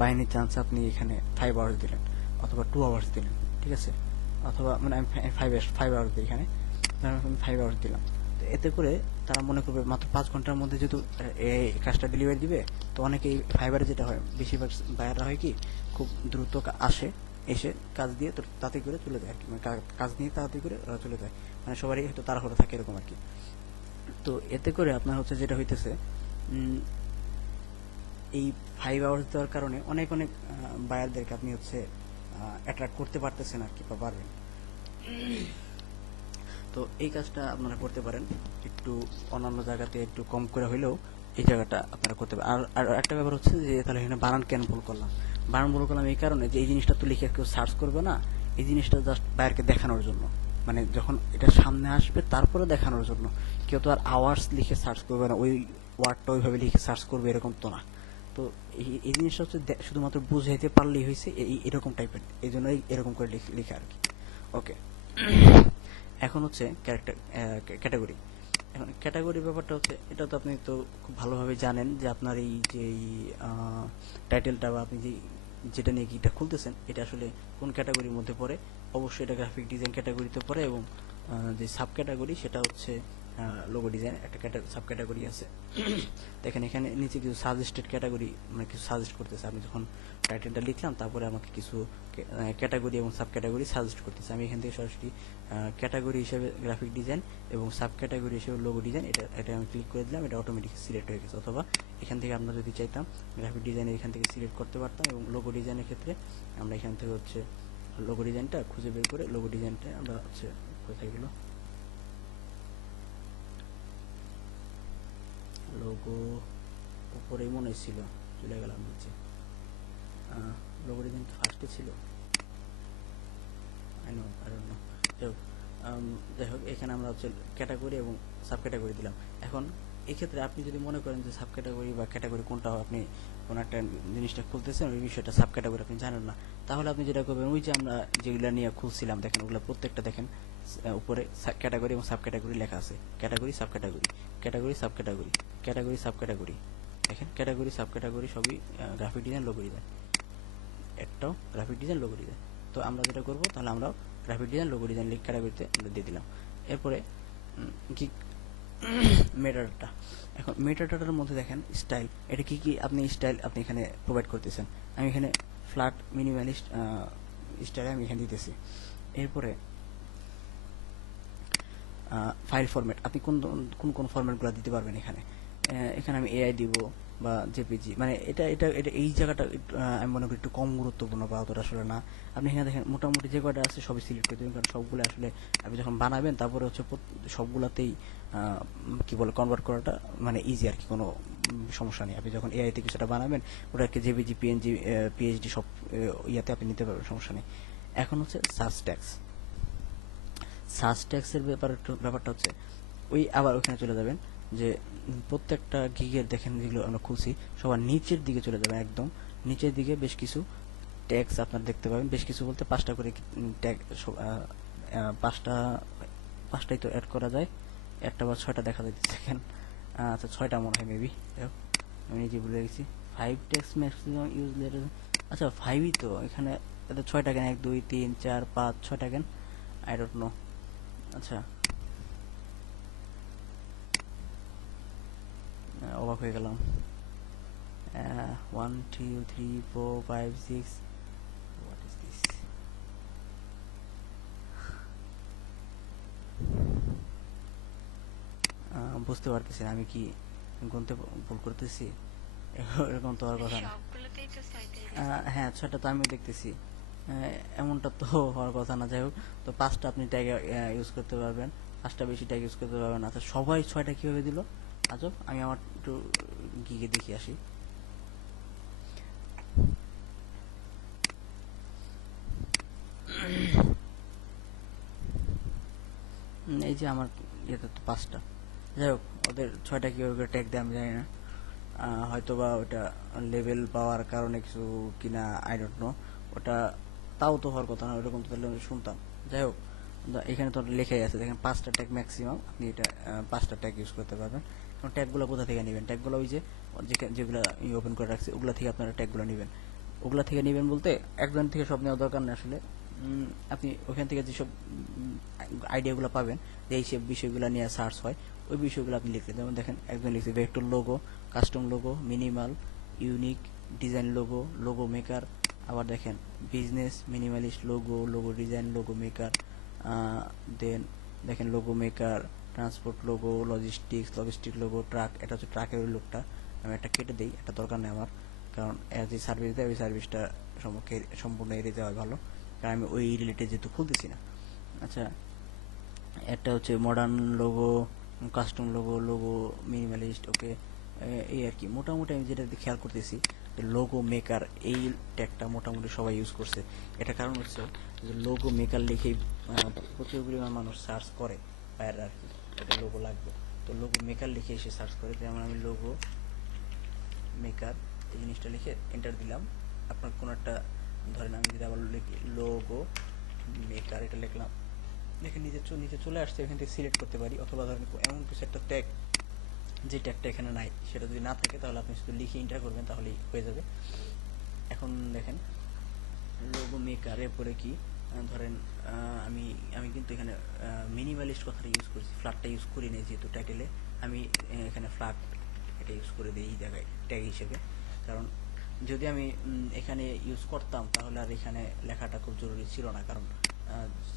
বাই এনি চান্স আপনি এখানে 5 আওয়ার্স দিলেন অথবা 2 আওয়ার্স দিলেন, ঠিক আছে, অথবা মানে আমি 5 আওয়ার্স দিই এখানে, আমি 5 আওয়ার্স দিলাম। তো এতে করে তারা মনে করবে মাত্র 5 ঘন্টার মধ্যে যেহেতু এই কাজটা ডেলিভারি দিবে, তো অনেকেই ফাইবারে যেটা হয় বেশিরভাগ বায়াররা হয় কি খুব দ্রুত এসে কাজ দিয়ে তো তাতে করে চলে যায় আর কি, মানে কাজ নিয়ে তাড়াতাড়ি করে ওরা চলে যায়, মানে সবারই হয়তো তাড়াহুড়ো থাকে এরকম আর কি। তো এতে করে আপনার হচ্ছে যেটা হইতেছে এই 5 আওয়ার্স দেওয়ার কারণে অনেক বায়ারদেরকে আপনি হচ্ছে অ্যাট্রাক্ট করতে পারতেছেন আর কি, বা পারবেন। তো এই কাজটা আপনারা করতে পারেন একটু অন্যান্য জায়গাতে একটু কম করে হইলেও এই জায়গাটা আপনারা করতে পারেন। আর একটা ব্যাপার হচ্ছে যে তাহলে এখানে বানান কেন ভুল করলাম? বানান ভুল করলাম এই কারণে যে এই জিনিসটা তো লিখে কেউ সার্চ করবে না, এই জিনিসটা জাস্ট বায়ারকে দেখানোর জন্য, মানে যখন এটা সামনে আসবে তারপরে দেখানোর জন্য। কেউ তো আর আওয়ার্স লিখে সার্চ করবে না, ওই ওয়ার্ডটা ওইভাবে লিখে সার্চ করবে এরকম তো না। তো এই জিনিসটা হচ্ছে শুধুমাত্র বুঝাইতে পারলেই হয়েছে এরকম টাইপের, এই জন্যই এরকম করে লিখে আর কি। ওকে, এখন হচ্ছে ক্যাটাগরি। এখন ক্যাটাগরি ব্যাপারটা হচ্ছে, এটা তো আপনি তো খুব ভালোভাবে জানেন যে আপনার এই যে টাইটেলটা বা আপনি যেটা নিয়ে গিকটা খুলতেছেন এটা আসলে কোন ক্যাটাগরির মধ্যে পড়ে। অবশ্যই এটা গ্রাফিক ডিজাইন ক্যাটাগরিতে পড়ে, এবং যে সাব ক্যাটাগরি সেটা হচ্ছে লোগো ডিজাইন একটা সাব ক্যাটাগরি আছে। দেখেন এখানে নিচে কিছু সাজেস্টেড ক্যাটাগরি, মানে কিছু সাজেস্ট করতেছে। আমি যখন টাইটেলটা লিখলাম তারপরে আমাকে কিছু ক্যাটাগরি এবং সাব ক্যাটাগরি সাজেস্ট করতেছে। আমি এখান থেকে সরাসরি ক্যাটাগরি হিসেবে গ্রাফিক ডিজাইন এবং সাব ক্যাটাগরি হিসেবে লোগো ডিজাইন এটা আমি ক্লিক করে দিলাম, এটা অটোমেটিক সিলেক্ট হয়ে গেছে। অথবা এখান থেকে আমরা যদি চাইতাম গ্রাফিক ডিজাইনের এখান থেকে সিলেক্ট করতে পারতাম, এবং লোগো ডিজাইনের ক্ষেত্রে আমরা এখান থেকে হচ্ছে লোগো ডিজাইনটা খুঁজে বের করে লোগো ডিজাইনটা আমরা হচ্ছে কোথায় গেল লোগো, উপরেই মনে ছিল, চলে গেলাম নিচে। লোগো ডিজাইন ফার্স্টে ছিল, আই ডোন্ট নো। যাই হোক এখানে আমরা হচ্ছে ক্যাটাগরি এবং সাব ক্যাটাগরি দিলাম। এখন এক্ষেত্রে আপনি যদি মনে করেন যে সাব ক্যাটাগরি বা ক্যাটাগরি কোনটা, আপনি কোনো একটা জিনিসটা খুলতেছেন ওই বিষয়টা সাব ক্যাটাগরি আপনি জানেন না, তাহলে আপনি যেটা করবেন ওই যে আমরা যেগুলো নিয়ে খুলছিলাম দেখেন ওগুলো প্রত্যেকটা দেখেন উপরে ক্যাটাগরি এবং সাব ক্যাটাগরি লেখা আছে। Category sub category, category sub category, category sub category, দেখেন ক্যাটাগরি সাব ক্যাটাগরি সবই গ্রাফিক ডিজাইন লোগো ডিজাইন, একটাও গ্রাফিক ডিজাইন লোগো ডিজাইন। তো আমরা যেটা করবো তাহলে আমরা graphic design logo design link ক্যাটাগরিতে আমরা দিয়ে দিলাম। এরপরে কি মেটাডাটা। এখন মেটাডাটার মধ্যে দেখেন স্টাইল, এটা কি কি আপনি স্টাইল আপনি এখানে প্রোভাইড করতেছেন। আমি এখানে ফ্ল্যাট মিনিমালিস্ট স্টাইল আমি এখানে দিতেছি। এরপরে ফাইল ফরম্যাট, আপনি কোন কোন কোন ফরম্যাটগুলো দিতে পারবেন এখানে। এখানে আমি এআই দিব বা জেপিজি, মানে এটা এটা এটা এই জায়গাটা আমি মনে করি একটু কম গুরুত্বপূর্ণ বা অতটা আসলে না। আপনি এখানে দেখেন মোটামুটি যে কয়টা আছে সবই সিলেক্ট করে দেবেন, কারণ সবগুলো আসলে আপনি যখন বানাবেন তারপরে হচ্ছে সবগুলাতেই কি বলে কনভার্ট করাটা মানে ইজি আর কি, কোনো সমস্যা নেই। আপনি যখন এআই তে কিছুটা বানাবেন ওটাকে জেপিজি পিএনজি পিএইচডি সব ইয়াতে আপনি নিতে পারবেন, সমস্যা নেই। এখন হচ্ছে সার্চ ট্যাক্স। সার্চ ট্যাক্সের ব্যাপারটা হচ্ছে ওই আবার ওখানে চলে যাবেন যে প্রত্যেকটা গিগের দেখেন যেগুলো আমরা খুলছি সবার নিচের দিকে চলে যাবেন, একদম নিচের দিকে বেশ কিছু ট্যাক্স আপনারা দেখতে পাবেন। বেশ কিছু বলতে 5টা করে ট্যাগ, 5টাই তো অ্যাড করা যায়, একটা বা 6টা দেখা যাচ্ছে দেখেন। আচ্ছা 6টা মনে হয় মেবি, আমি নিজে ভুলে গেছি। 5 ট্যাক্স ম্যাক্সিমাম ইউজ লেটার, আচ্ছা 5ই তো এখানে, এত 6টা কেন, 1 2 3 4 5 6টা কেন, আই ডোন্ট নো। আচ্ছা অবাক হয়ে গেলাম। 1 2 3 4 5 6, হোয়াট ইজ দিস? বুঝতে পারতেছি না আমি কি গুনতে ভুল করতেছি, এরকম তো হওয়ার কথা না। সবগুলোতেই তো 6টাই হ্যাঁ 6টা তো আমিও দেখতেছি, এমনটা তো হওয়ার কথা না। যাই হোক, তো 5টা আপনি ট্যাগ ইউজ করতে পারবেন, 5টা বেশি ট্যাগ ইউজ করতে পারবেন। আচ্ছা সবাই 6টা কিভাবে দিল আজব, আমি আমার একটু গিয়ে দেখে আসি। এই যে আমার ইয়েতে তো 5টা, যাই হোক ওদের 6টা কিভাবে করে ট্যাগ দেয় আমি জানি না, হয়তো বা ওটা লেভেল পাওয়ার কারণে কিছু কিনা, আই ডোন্ট নো। ওটা তাও তো হওয়ার কথা না, ওরকম তো তাহলে আমি শুনতাম। যাই হোক এখানে তো লেখাই আছে দেখেন 5টা ট্যাগ ম্যাক্সিমাম, আপনি এটা 5টা ট্যাগ ইউজ করতে পারবেন। কারণ ট্যাগগুলো কোথা থেকে নেবেন, ট্যাগগুলো ওই যে যেগুলো আমি ওপেন করে রাখছি ওগুলো থেকে আপনারা ট্যাগগুলো নেবেন। ওগুলা থেকে নেবেন বলতে একজন থেকে সব নেওয়া দরকার নেই আসলে। আপনি ওখান থেকে যেসব আইডিয়াগুলো পাবেন যে এই সব বিষয়গুলো নিয়ে সার্চ হয় ওই বিষয়গুলো আপনি লিখতে, যেমন দেখেন একজন লিখছে vector logo, custom logo, minimal, unique, design logo, logo maker. আবার দেখেন business, minimalist, logo, logo design, logo maker, then দেখেন logo maker, transport logo, logistic logo, truck. এটা হচ্ছে ট্রাকের ওই লোকটা, আমি একটা কেটে দিই, একটা দরকার নেই আমার, কারণ যে সার্ভিস দেয় ওই সার্ভিসটা সম্পূর্ণ এড়িয়ে দেওয়া ভালো, কারণ আমি ওই রিলেটেড যেহেতু খুলতেছি না। আচ্ছা একটা হচ্ছে modern logo, custom logo, logo minimalist, okay এই আর কি। মোটামুটি আমি যেটা খেয়াল করতেছি লোগো মেকার এই ট্যাগটা মোটামুটি সবাই ইউজ করছে। এটা কারণ হচ্ছে যে লোগো মেকার লিখেই প্রচুর পরিমাণ মানুষ সার্চ করে বাইরে আর কি, এটা লোগো লাগবে, তো লোগো মেকার লিখে এসে সার্চ করে। যেমন আমি লোগো মেকার এই জিনিসটা লিখে এন্টার দিলাম, আপনার কোনো একটা ধরেন আমি যদি আবার লিখি লোগো মেকার, এটা লিখলাম, দেখেন নিচে চলে আসছে, এখান থেকে সিলেক্ট করতে পারি, অথবা ধরেন এমন কিছু একটা ট্যাগ যে ট্যাগটা এখানে নাই, সেটা যদি না থাকে তাহলে আপনি শুধু লিখে এন্টার করবেন, তাহলেই হয়ে যাবে। এখন দেখেন লোগো মেকার, এরপরে কি ধরেন আমি আমি কিন্তু এখানে মিনিমালিস্ট কথাটা ইউজ করছি, ফ্ল্যাটটা ইউজ করি নাই, যেহেতু টাইটেলে আমি এখানে ফ্ল্যাট এটা ইউজ করে দিই এই জায়গায় ট্যাগ হিসেবে। কারণ যদি আমি এখানে ইউজ করতাম তাহলে আর এখানে লেখাটা খুব জরুরি ছিল না, কারণ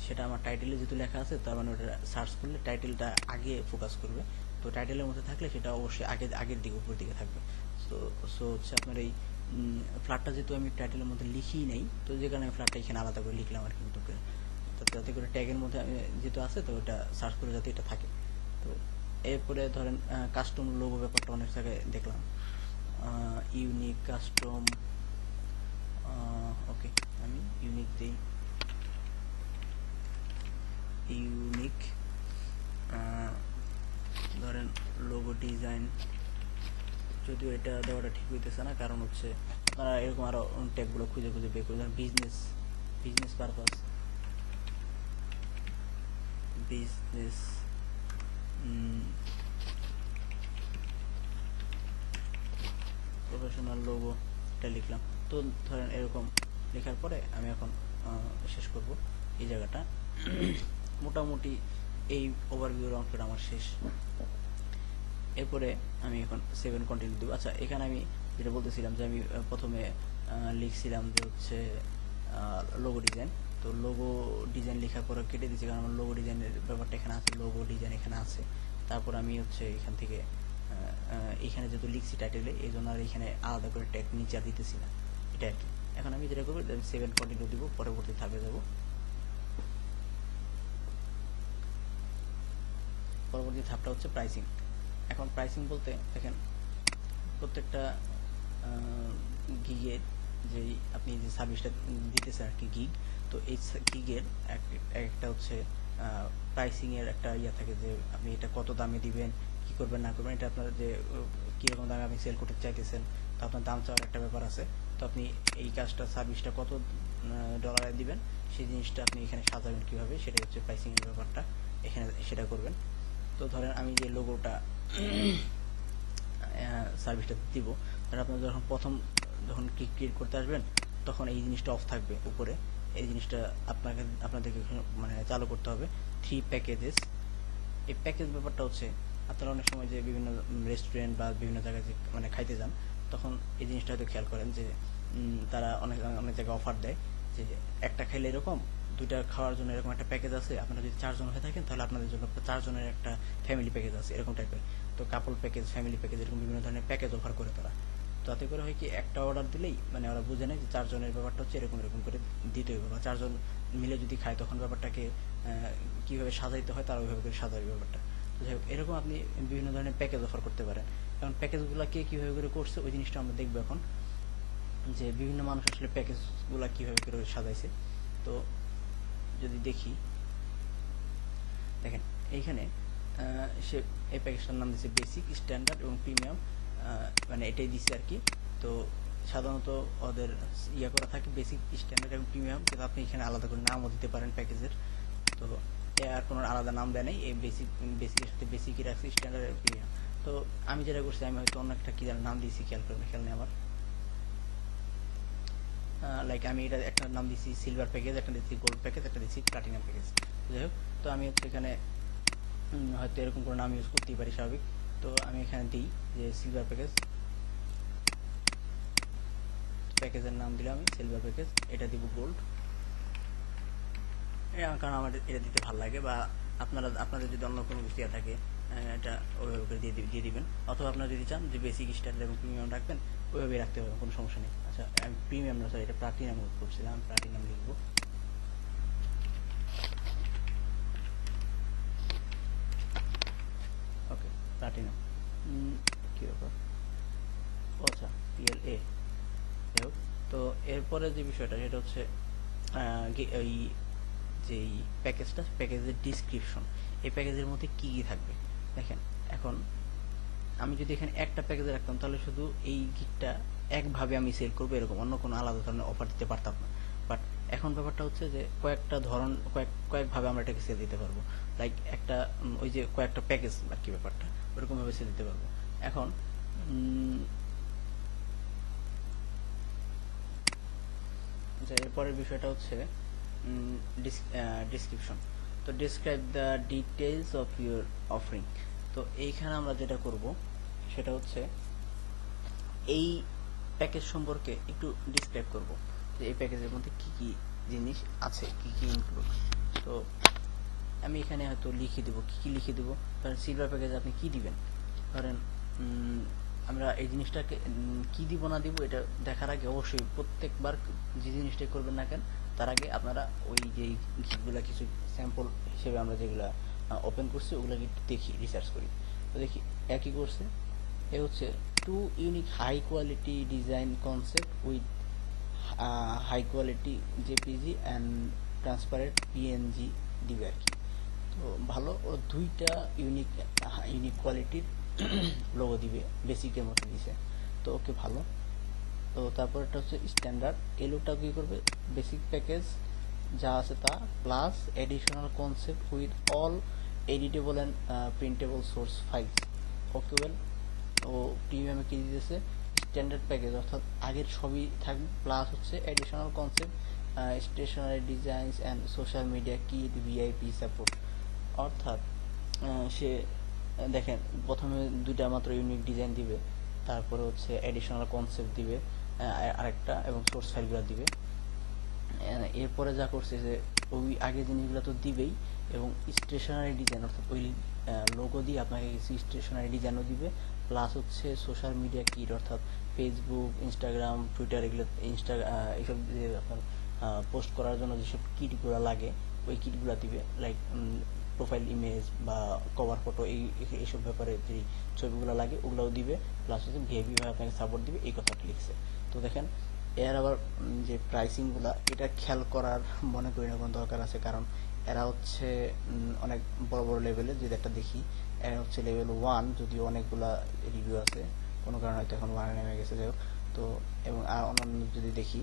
সেটা আমার টাইটেলে যেহেতু লেখা আছে, তার মানে ওটা সার্চ করলে টাইটেলটা আগে ফোকাস করবে। তো টাইটেলের মধ্যে থাকলে সেটা অবশ্যই আগের দিকে উপর দিকে থাকবে। সো হচ্ছে আপনার এই ফ্ল্যাটটা যেহেতু আমি টাইটেলের মধ্যে লিখিই নেই, তো যে কারণে আমি ফ্ল্যাটটা এখানে আলাদা করে লিখলাম আর কি, নতুন করে, যাতে করে ট্যাগের মধ্যে আমি যেহেতু আছে, তো এটা সার্চ করে যাতে এটা থাকে। তো এরপরে ধরেন কাস্টম লোগো ব্যাপারটা অনেক জায়গায় দেখলাম, ইউনিক কাস্টম, ওকে আমি ইউনিক দিই, ইউনিক ধরেন লোগো ডিজাইন, যদিও এটা দেওয়াটা ঠিক হইতেছে না, কারণ হচ্ছে আপনারা এরকম আরও ট্যাগগুলো খুঁজে বের করে দেন। Business purpose, business professional logo, এটা লিখলাম। তো ধরেন এরকম লেখার পরে আমি এখন শেষ করব এই জায়গাটা। মোটামুটি এই ওভারভিউর অংশটা আমার শেষ। এরপরে আমি এখন সেভ এন্ড কন্টিনিউ দেবো। আচ্ছা, এখানে আমি যেটা বলতেছিলাম যে আমি প্রথমে লিখছিলাম যে হচ্ছে লোগো ডিজাইন। তো লোগো ডিজাইন লেখার পরে কেটে দিচ্ছি, কারণ আমার লোগো ডিজাইনের ব্যাপারটা এখানে আছে, লোগো ডিজাইন এখানে আছে। তারপর আমি হচ্ছে এখান থেকে এখানে যেহেতু লিখছি টাইটেলে, এই জন্য আর এখানে আলাদা করে ট্যাগ নিচে আর দিতেছি না, এটা আর কি। এখন আমি যেটা করবো, সেভ এন্ড কন্টিনিউ দিব, পরবর্তী ধাপে যাব। পরবর্তী ধাপটা হচ্ছে প্রাইসিং। এখন প্রাইসিং বলতে দেখেন, প্রত্যেকটা গিগের যেই আপনি যে সার্ভিসটা দিতেছেন আর কি, গিগ, তো এই গিগের একটা হচ্ছে প্রাইসিংয়ের একটা ইয়ে থাকে, যে আপনি এটা কত দামে দিবেন, কি করবেন না করবেন, এটা আপনার যে কীরকম দামে আপনি সেল করতে চাইতেছেন, তো আপনার দাম চাওয়ার একটা ব্যাপার আছে। তো আপনি এই কাজটা সার্ভিসটা কত ডলারে দিবেন, সেই জিনিসটা আপনি এখানে সাজাবেন কীভাবে, সেটাই হচ্ছে প্রাইসিংয়ের ব্যাপারটা, এখানে সেটা করবেন। তো ধরেন আমি যে লোগোটা সার্ভিসটা দিব, ধরেন আপনার যখন ক্রিয়েট করতে আসবেন, তখন এই জিনিসটা অফ থাকবে উপরে, এই জিনিসটা আপনাদেরকে মানে চালু করতে হবে। 3 প্যাকেজেস, এই প্যাকেজ ব্যাপারটা হচ্ছে আপনারা অনেক সময় যে বিভিন্ন রেস্টুরেন্ট বা বিভিন্ন জায়গায় যে মানে খাইতে যান, তখন এই জিনিসটা হয়তো খেয়াল করেন যে তারা অনেক জায়গায় অফার দেয় যে একটা খাইলে এরকম, 2টা খাওয়ার জন্য এরকম একটা প্যাকেজ আছে, আপনারা যদি 4 জন হয়ে থাকেন তাহলে আপনাদের জন্য 4 জনের একটা ফ্যামিলি প্যাকেজ আছে, এরকম টাইপের। তো কাপল প্যাকেজ, ফ্যামিলি প্যাকেজ, এরকম বিভিন্ন ধরনের প্যাকেজ অফার করে তারা। তো তাতে করে হয় কি, একটা অর্ডার দিলেই মানে ওরা বুঝে নেয় যে 4 জনের ব্যাপারটা হচ্ছে এরকম করে দিতে হবে, বা 4 জন মিলে যদি খায়, তখন ব্যাপারটাকে কীভাবে সাজাইতে হয় তারা ওইভাবে করে সাজাবে ব্যাপারটা। তো যাই হোক, এরকম আপনি বিভিন্ন ধরনের প্যাকেজ অফার করতে পারেন। এখন প্যাকেজগুলো কে কীভাবে করে করছে, ওই জিনিসটা আমরা দেখবো এখন, যে বিভিন্ন মানুষ আসলে প্যাকেজগুলো কীভাবে করে সাজাইছে। তো যদি দেখি, দেখেন এইখানে সে এই প্যাকেজটার নাম দিচ্ছে বেসিক, স্ট্যান্ডার্ড এবং প্রিমিয়াম, মানে এটাই দিচ্ছে আর কি। তো সাধারণত ওদের ইয়ে করা থাকে বেসিক, স্ট্যান্ডার্ড এবং প্রিমিয়াম, কিন্তু আপনি এখানে আলাদা করে নামও দিতে পারেন প্যাকেজের। তো আর কোনো আলাদা নাম দেয় নেই, এই বেসিকের সাথে বেসিকই রাখছি, স্ট্যান্ডার্ড এবং প্রিমিয়াম। তো আমি যেটা করছি, আমি হয়তো অন্য একটা কী যেন নাম দিয়েছি, খেয়াল নেই আমার, লাইক আমি এটা একটা নাম দিচ্ছি সিলভার প্যাকেজ, একটা দিচ্ছি গোল্ড প্যাকেজ, একটা দিচ্ছি প্লাটিনাম প্যাকেজ। যাই হোক, তো আমি হচ্ছে এখানে হয়তো এরকম করে নাম ইউজ করতেই পারি স্বাভাবিক। তো আমি এখানে দিই যে সিলভার প্যাকেজের নাম দিলাম আমি সিলভার প্যাকেজ, এটা দিব গোল্ড, কারণ আমার এটা দিতে ভালো লাগে। বা আপনাদের যদি অন্য কোনো কিছু থাকে, এটা ওইভাবে করে দিয়ে দিবেন। অথবা আপনারা যদি চান যে বেসিক, স্ট্যান্ডার্ড এবং প্রিমিয়াম রাখবেন, ওইভাবেই রাখতে পারবেন, কোনো সমস্যা নেই। আচ্ছা, আমি প্রিমিয়াম না, সরি, এটা প্লাটিনাম করছিলাম, আমি প্লাটিনাম লিখবো। ওকে, প্লাটিনাম কী ব্যাপার, আচ্ছা PLA। যাই হোক, তো এরপরে যে বিষয়টা, সেটা হচ্ছে ওই যেই প্যাকেজের ডিসক্রিপশন, এই প্যাকেজের মধ্যে কী কী থাকবে। দেখেন, এখন আমি যদি এখানে একটা প্যাকেজে রাখতাম, তাহলে শুধু এই গিকটা একভাবে আমি সেল করবো, এরকম অন্য কোনো আলাদা ধরনের অফার দিতে পারতাম না। বাট এখন ব্যাপারটা হচ্ছে যে কয়েকটা ধরন কয়েকভাবে আমরা এটাকে সেল দিতে পারবো। লাইক একটা ওই যে কয়েকটা প্যাকেজ আর কি ব্যাপারটা ওরকম ভাবে সেল দিতে পারবো। এখন এরপরের বিষয়টা হচ্ছে ডিসক্রিপশন। তো describe the details of your offering. তো এইখানে আমরা যেটা করব সেটা হচ্ছে এই প্যাকেজ সম্পর্কে একটু ডিসক্রাইব করব যে এই প্যাকেজের মধ্যে কি কি জিনিস আছে, কি কি ইনক্লুড। তো আমি এখানে হয়তো লিখে দেবো কি কি লিখে দেবো। ধরেন সিলভার প্যাকেজে আপনি কি দিবেন, ধরেন আমরা এই জিনিসটাকে কি দিব না দিব এটা দেখার আগে অবশ্যই প্রত্যেকবার যে জিনিসটাই করবেন না কেন তার আগে আপনারা ওই যে গিকগুলো কিছু স্যাম্পল হিসেবে আমরা যেগুলো ওপেন করছি ওগুলোকে একটু দেখি, রিসার্চ করি। তো দেখি একই করছে এ হচ্ছে two unique high quality design concept with high quality JPG and transparent PNG দিবে আর কি। তো ভালো ও দুইটা ইউনিক কোয়ালিটির লোগো দিবে, বেসিকের মতো দিছে। তো ওকে ভালো। তো তারপরটা হচ্ছে স্ট্যান্ডার্ড, এলোটা কি করবে বেসিক প্যাকেজ যা আছে তা plus additional concept with all editable and printable source files. Okay well. ও প্রিমিয়ামে কি দিতেছে স্ট্যান্ডার্ড প্যাকেজ অর্থাৎ আগের সবই থাকবে প্লাস হচ্ছে additional concept stationery designs and social media kit VIP support. অর্থাৎ সে দেখেন প্রথমে দুইটা মাত্র ইউনিক ডিজাইন দিবে, তারপরে হচ্ছে এডিশনাল কনসেপ্ট দিবে আরেকটা এবং সোর্স ফাইলগুলো দিবে। এরপরে যা করছে যে ওই আগের জিনিসগুলো তো দিবেই এবং স্টেশনারি ডিজাইন অর্থাৎ ওই লোগো দিয়ে আপনাকে কিছু স্টেশনারি ডিজাইনও দিবে প্লাস হচ্ছে সোশ্যাল মিডিয়া কিট অর্থাৎ ফেসবুক ইনস্টাগ্রাম টুইটার এগুলো এইসব যে আপনার পোস্ট করার জন্য যেসব কিটগুলো লাগে ওই কিটগুলো দিবে। লাইক প্রোফাইল ইমেজ বা কভার ফটো এইসব ব্যাপারে যে ছবিগুলো লাগে ওগুলোও দিবে প্লাস হচ্ছে ভিআইপি ভাবে আপনাকে সাপোর্ট দিবে এই কথাটা লিখছে। তো দেখেন এর আবার যে প্রাইসিংগুলো এটা খেয়াল করার মনে করি না কোনো দরকার আছে, কারণ এরা হচ্ছে অনেক বড় বড় লেভেলে যদি একটা দেখি এরা হচ্ছে লেভেল 1 যদিও অনেকগুলা রিভিউ আছে কোনো কারণে হয়তো এখন 1 নেমে গেছে যাই হোক। তো এবং আর অন্যান্য যদি দেখি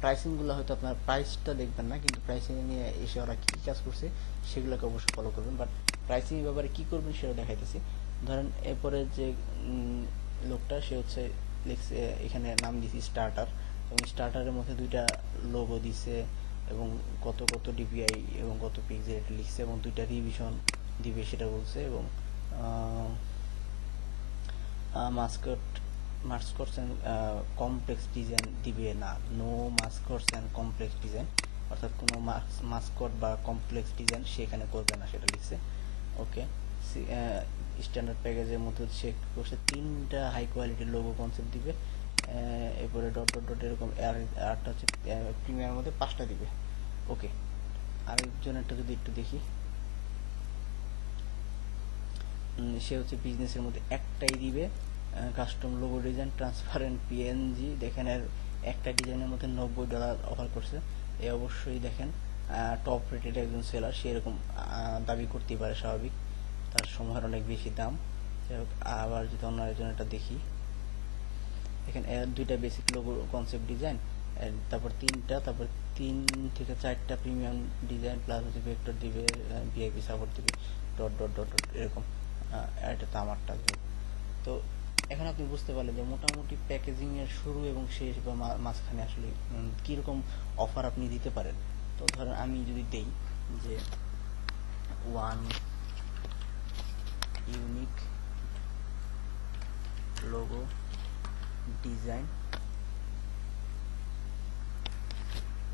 প্রাইসিংগুলো হয়তো আপনার প্রাইসটা দেখবেন না কিন্তু প্রাইসিং নিয়ে এসে ওরা কী কাজ করছে সেগুলোকে অবশ্যই ফলো করবেন। বাট প্রাইসিং ব্যাপারে কী করবেন সেটা দেখাইতেছি। ধরেন এরপরে যে লোকটা সে হচ্ছে লিখছে এখানে নাম দিছি স্টার্টার এবং স্টার্টারের মধ্যে দুইটা লোগো দিছে এবং কত কত ডিপিআই এবং কত পিক্সেল এটা লিখছে এবং দুইটা রিভিশন দিবে সেটা বলছে এবং Mascot mascots and complex design দিবে না, no mascots and complex design অর্থাৎ কোনো মাস্কট বা কমপ্লেক্স ডিজাইন সেখানে করবে না সেটা লিখছে। ওকে স্ট্যান্ডার্ড প্যাকেজের মধ্যে সে করছে 3টা হাই কোয়ালিটির লোগো কনসেপ্ট দিবে, এরপরে ডট ডট ডট এরকম আরটা হচ্ছে প্রিমিয়ামের মধ্যে 5টা দিবে। ওকে আরেকজনেরটা যদি একটু দেখি সে হচ্ছে বিজনেসের মধ্যে একটাই দিবে custom logo design transparent PNG. দেখেন এর একটা ডিজাইনের মধ্যে $90 অফার করছে। এ অবশ্যই দেখেন টপ রেটেড একজন সেলার সে এরকম দাবি করতেই পারে, স্বাভাবিক, তার সময়ের অনেক বেশি দাম। যাই হোক আবার যদি অন্য একজনেরটা দেখি দেখেন এর 2টা বেসিক লোগো কনসেপ্ট ডিজাইন তারপর 3টা তারপর 3 থেকে 4টা প্রিমিয়াম ডিজাইন প্লাস হচ্ছে ভেক্টর দিবে ভিআইপি সাপোর্ট দিবে ডট ডট ডট ডট এরকম। এটা তো আমারটা। তো এখন আপনি বুঝতে পারলেন যে মোটামুটি প্যাকেজিং এর শুরু এবং শেষ বা মাঝখানে আসলে কীরকম অফার আপনি দিতে পারেন। তো ধরেন আমি যদি দেই যে 1 unique logo design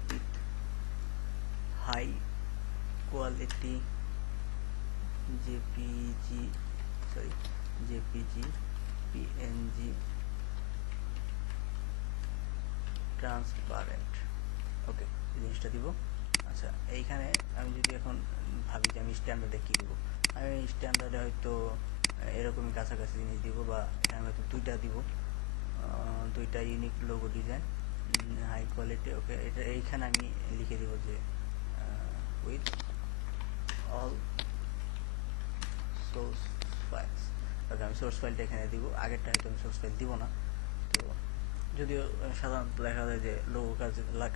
with high quality JPG PNG transparent. Okay জিনিসটা দিব। আচ্ছা এইখানে আমি যদি এখন ভাবি যে আমি স্ট্যান্ডার্ডে কী দিব, আমি স্ট্যান্ডার্ডে হয়তো এরকমই কাছাকাছি জিনিস দিব বা এখানে হয়তো 2টা দিব, 2টা unique logo design high quality. Okay এটা এইখানে আমি লিখে দিব যে with all source files. Okay আমি সোর্স ফাইলটা এখানে দিব, আগেরটা হয়তো আমি সোর্স ফাইল দিব না। তো যদিও সাধারণত দেখা যায় যে লোগো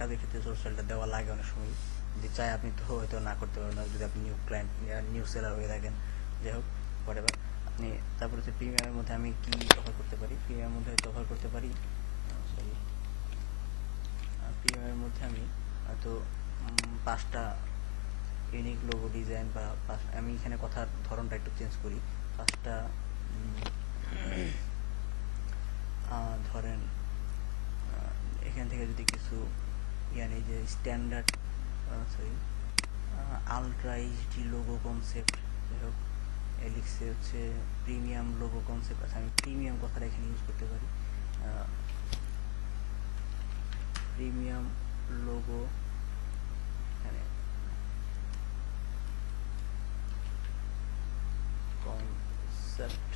কাজের ক্ষেত্রে সোর্স ফাইলটা দেওয়া লাগে অনেক সময়, যদি চাই আপনি তো হয়তো না করতে পারবেন না যদি আপনি নিউ ক্লায়েন্ট নিউ সেলার হয়ে থাকেন। যাই হোক হোয়াটএভার, আপনি তারপরে হচ্ছে প্রিমিয়ামের মধ্যে আমি কি অফার করতে পারি, প্রিমিয়ামের মধ্যে হয়তো অফার করতে পারি, সরি, প্রিমিয়ামের মধ্যে আমি হয়তো 5টা ইউনিক লোগো ডিজাইন বা আমি এখানে কথার ধরনটা একটু চেঞ্জ করি, 5টা ধরেন এখান থেকে যদি কিছু ইয়ানি যে standard sorry ultra HD logo concept, যাই হোক এলিক্সে হচ্ছে প্রিমিয়াম লোগো কনসেপ্ট আছে, আমি প্রিমিয়াম কথাটা এখানে ইউজ করতে পারি, প্রিমিয়াম লোগো এখানে concept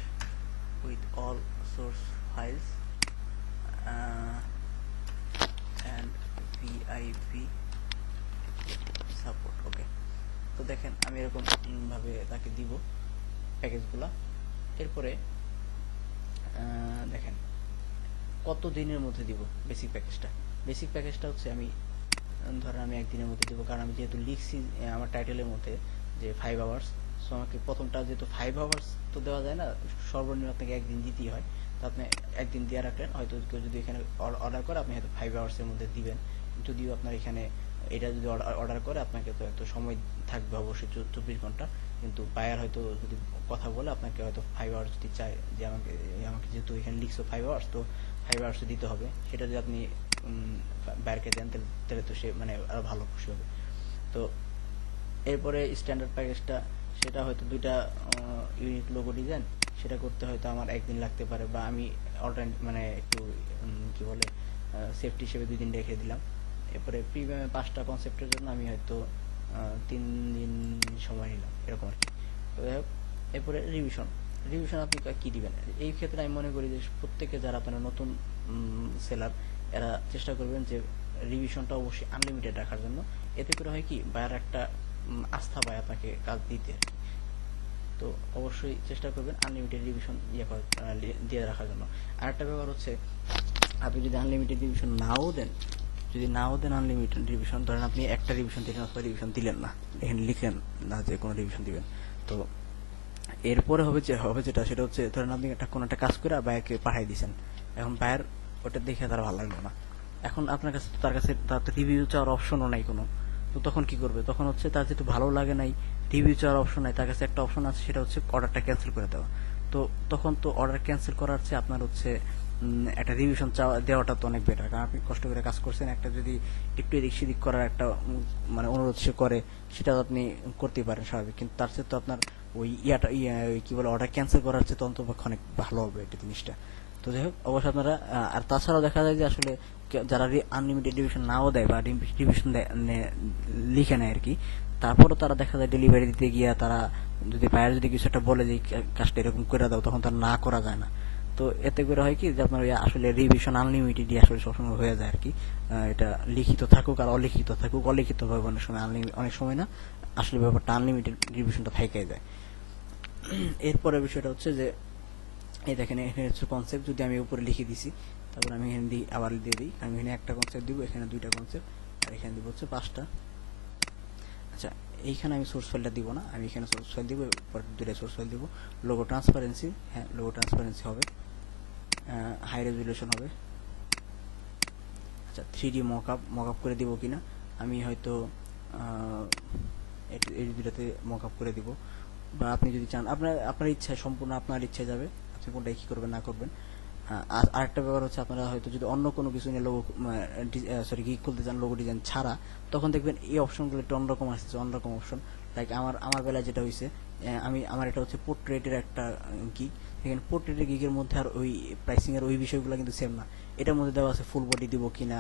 with all source files and VIP support. ওকে, তো দেখেন আমি এরকম ভাবে তাকে দিব প্যাকেজগুলো। এরপরে দেখেন কত দিনের মধ্যে দিব বেসিক প্যাকেজটা। বেসিক প্যাকেজটা হচ্ছে আমি ধরেন আমি একদিনের মধ্যে দেবো, কারণ আমি যেহেতু লিখছি আমার টাইটেলের মধ্যে যে 5 আওয়ার্স, সো আমাকে প্রথমটা যেহেতু 5 আওয়ার্স তো দেওয়া যায় না, সর্বনিম্ন আপনাকে একদিন দিতেই হয়, তো আপনি একদিন দিয়ে রাখলেন, হয়তো কেউ যদি এখানে অর্ডার করে আপনি হয়তো 5 আওয়ার্সের মধ্যে দিবেন, যদিও আপনার এখানে এটা যদি অর্ডার করে আপনাকে তো এত সময় থাকবে অবশ্যই 24 ঘন্টা, কিন্তু বায়ার হয়তো যদি কথা বলে আপনাকে হয়তো 5 আওয়ার্স যদি চায় যে আমাকে আমাকে যেহেতু এখানে লিখছো 5 আওয়ার্স, তো 5 আওয়ার্স দিতে হবে, সেটা যদি আপনি বায়ারকে দেন তাহলে তো সে মানে আরো ভালো খুশি হবে। তো এরপরে স্ট্যান্ডার্ড প্যাকেজটা, সেটা হয়তো 2টা ইউনিক লোগো ডিজাইন, সেটা করতে হয়তো আমার একদিন লাগতে পারে, বা আমি অল্টারনেট মানে একটু কি বলে সেফটি হিসেবে 2 দিন রেখে দিলাম। এরপরে প্রিমিয়ামে 5টা কনসেপ্টের জন্য আমি হয়তো 3 দিন সময় নিলাম, এরকম আর কি। তো যাই হোক, এরপরে রিভিশন আপনি কি দিবেন, এই ক্ষেত্রে আমি মনে করি যে প্রত্যেকে যারা আপনারা নতুন সেলার, এরা চেষ্টা করবেন যে রিভিশনটা অবশ্যই আনলিমিটেড রাখার জন্য। এতে করে হয় কি, বায়ার একটা আস্থা পায় আপনাকে কাজ দিতে আর কি। তো অবশ্যই চেষ্টা করবেন আনলিমিটেড রিভিশন দিয়ে রাখার জন্য। আরেকটা ব্যাপার হচ্ছে, আপনি যদি আনলিমিটেড রিভিশন নাও দেন আনলিমিটেড রিভিশন, ধরেন আপনি একটা রিভিশন দিলেন অথবা রিভিশন দিলেন না, এখানে লিখলেন না যে কোনো রিভিশন দিবেন, তো এরপরে হবে যেটা সেটা হচ্ছে, ধরেন আপনি কোনো একটা কাজ করে বায়ারকে পাঠিয়ে দিয়েছেন, এখন বায়ার ওটা দেখে তার ভালো লাগলো না, এখন আপনার কাছে তার তো রিভিউ চাওয়ার অপশনও নাই কোনো, তো তখন কি করবে, তখন হচ্ছে তার যেহেতু ভালো লাগে নাই, রিভিউ চাওয়ার অপশন নাই, তার কাছে একটা অপশন আছে, সেটা হচ্ছে অর্ডারটা ক্যান্সেল করে দেওয়া। তো তখন তো অর্ডার ক্যান্সেল করার চেয়ে আপনার হচ্ছে একটা রিভিশন দেওয়াটা তো অনেক বেটার, কারণ আপনি কষ্ট করে কাজ করছেন, একটা যদি একটু এদিক সেদিক করার একটা মানে অনুরোধ সে করে, সেটা আপনি করতেই পারেন স্বাভাবিক, কিন্তু তার চেয়ে তো আপনার ওই কি বলে অর্ডার ক্যান্সেল করার চেয়ে তো অন্তপক্ষে অনেক ভালো হবে এটা জিনিসটা। তো যাই হোক, অবশ্যই আপনারা আর তাছাড়াও দেখা যায় যে আসলে যারা আনলিমিটেড রিভিশন নাও দেয় বা রিভিশন লিখে নেয় আর কি, তারপরও তারা দেখা যায় ডেলিভারি দিতে গিয়া তারা যদি বায়ার যদি কিছু একটা বলে যে কাজটা এরকম করে দাও, তখন তার না করা যায় না। তো এতে করে হয় কি যে আপনার আসলে রিভিশন আনলিমিটেডই আসলে সবসময় হয়ে যায় আর কি, এটা লিখিত থাকুক আর অলিখিত থাকুক, অলিখিত ভাবে অনেক সময় না আসলে ব্যাপারটা আনলিমিটেড রিভিশনটা থেকে যায়। এরপরে বিষয়টা হচ্ছে যে এই দেখেন এখানে হচ্ছে কনসেপ্ট, যদি আমি উপরে লিখে দিছি, তারপর আমি এখানে আবার দিয়ে দিই, আমি এখানে একটা কনসেপ্ট দিব, এখানে 2টা কনসেপ্ট, আর এখানে দিব হচ্ছে 5টা। আচ্ছা, এইখানে আমি সোর্স ফাইলটা দিব না, আমি এখানে সোর্স ফাইল দিব, পরে 2টা সোর্স ফাইল দিব। লোগো ট্রান্সপারেন্সি, হ্যাঁ লোগো ট্রান্সপারেন্সি হবে, হাই রেজুলেশন হবে। আচ্ছা, 3D মকআপ করে দিব কিনা, আমি হয়তো এই 2টাতে মকআপ করে দিব, বা আপনি যদি চান আপনার ইচ্ছায়, সম্পূর্ণ আপনার ইচ্ছায় যাবে, আপনি কোনটা কি করবেন না করবেন। আরেকটা ব্যাপার হচ্ছে, আপনারা হয়তো যদি অন্য কোনো কিছু নিয়ে লোগো গিগ খুলতে চান লোগো ডিজাইন ছাড়া, তখন দেখবেন এই অপশনগুলো একটু অন্যরকম আসছে, অন্যরকম অপশন। লাইক আমার বেলায় যেটা হয়েছে, আমার এটা হচ্ছে পোর্ট্রেটের একটা গিগ, এখানে পোর্ট্রেটের গিগের মধ্যে আর ওই প্রাইসিং এর ওই বিষয়গুলো কিন্তু সেম না, এটার মধ্যে দেওয়া আছে ফুল বডি দিব কিনা,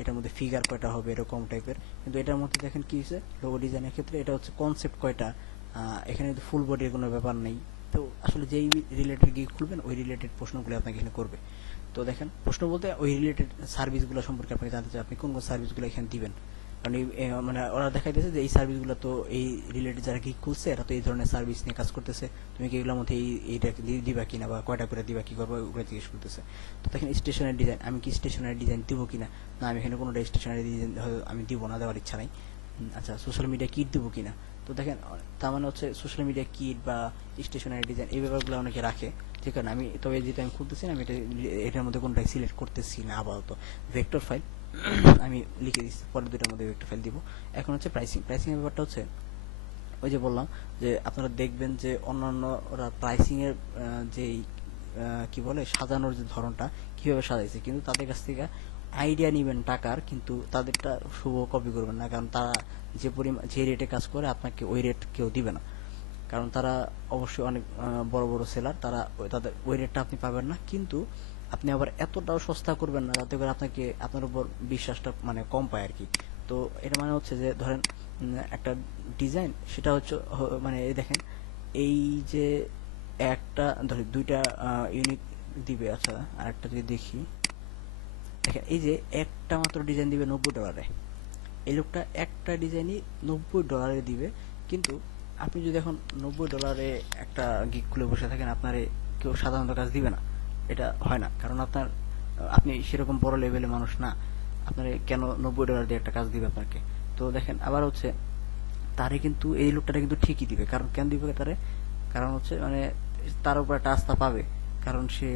এটার মধ্যে ফিগার কয়টা হবে এরকম টাইপের, কিন্তু এটার মধ্যে দেখেন কি হয়েছে লোগো ডিজাইনের ক্ষেত্রে, এটা হচ্ছে কনসেপ্ট কয়টা, এখানে কিন্তু ফুল বডির কোনো ব্যাপার নেই। তো আসলে যেই রিলেটেড গিগ খুলবেন ওই রিলেটেড প্রশ্নগুলো আপনাকে এখানে করবে। তো দেখেন প্রশ্ন বলতে ওই রিলেটেড সার্ভিসগুলো সম্পর্কে আপনাকে জানতে চাই, আপনি কোন কোন সার্ভিসগুলো এখানে দিবেন, কারণ মানে ওরা দেখাই দিয়েছে যে এই সার্ভিসগুলো তো এই রিলেটেড যারা গিগ খুলছে এরা তো এই ধরনের সার্ভিস নিয়ে কাজ করতেছে, তুমি কি এগুলোর মধ্যে এইটা দিবা কিনা বা কয়টা করে দিবা, কি করবো, ওগুলো জিজ্ঞেস করতেছে। তো দেখেন স্টেশনারি ডিজাইন, আমি কি স্টেশনারি ডিজাইন দিব কিনা, না আমি এখানে কোনোটা স্টেশনারি ডিজাইন আমি দিব না, দেওয়ার ইচ্ছা নাই। আচ্ছা, সোশ্যাল মিডিয়া কিট দিব কিনা, তো দেখেন তার মানে হচ্ছে সোশ্যাল মিডিয়া কিট বা স্টেশনারি ডিজাইন এই ব্যাপারগুলো অনেকে রাখে, ঠিক আছে। আমি তবে যেটা আমি খুলতেছি না, আমি এটার মধ্যে কোনটাই সিলেক্ট করতেছি না আপাতত। ভেক্টর ফাইল আমি লিখে দিচ্ছি, পরের দুটার মধ্যে ভেক্টর ফাইল দিব। এখন হচ্ছে প্রাইসিং এর ব্যাপারটা হচ্ছে ওই যে বললাম যে আপনারা দেখবেন যে অন্যান্য ওরা প্রাইসিং এর যেই কি বলে সাজানোর যে ধরনটা কিভাবে সাজাইছে, কিন্তু তাদের কাছ থেকে আইডিয়া নেবেন টাকার, কিন্তু তাদেরটা শুভ কপি করবেন না, কারণ তারা যে রেটে কাজ করে আপনাকে ওই রেট কেউ দিবে না, কারণ তারা অবশ্যই অনেক বড় বড় সেলার, তারা তাদের ওই রেটটা আপনি পাবেন না, কিন্তু আপনি আবার এতটাও সস্তা করবেন না যাতে করে আপনাকে আপনার উপর বিশ্বাসটা মানে কম পায় আর কি। তো এটা মানে হচ্ছে যে ধরেন একটা ডিজাইন সেটা হচ্ছে মানে এই দেখেন এই যে একটা ধরে দুইটা ইউনিক দিবে। আচ্ছা আরেকটা যদি দেখি, দেখেন এই যে একটা মাত্র ডিজাইন দিবে $90, এই লোকটা একটা ডিজাইনই $90 দিবে, কিন্তু আপনি যদি এখন $90 একটা গিগ খুলে বসে থাকেন, আপনার কেউ সাধারণত কাজ দিবে না, এটা হয় না, কারণ আপনি সেরকম বড় লেভেলের মানুষ না, আপনার কেন $90 দিয়ে একটা কাজ দিবে আপনাকে। তো দেখেন আবার হচ্ছে তারে কিন্তু এই লোকটারে কিন্তু ঠিকই দিবে, কারণ কেন দিবে তারে, কারণ হচ্ছে মানে তার উপর একটা আস্থা পাবে, কারণ সে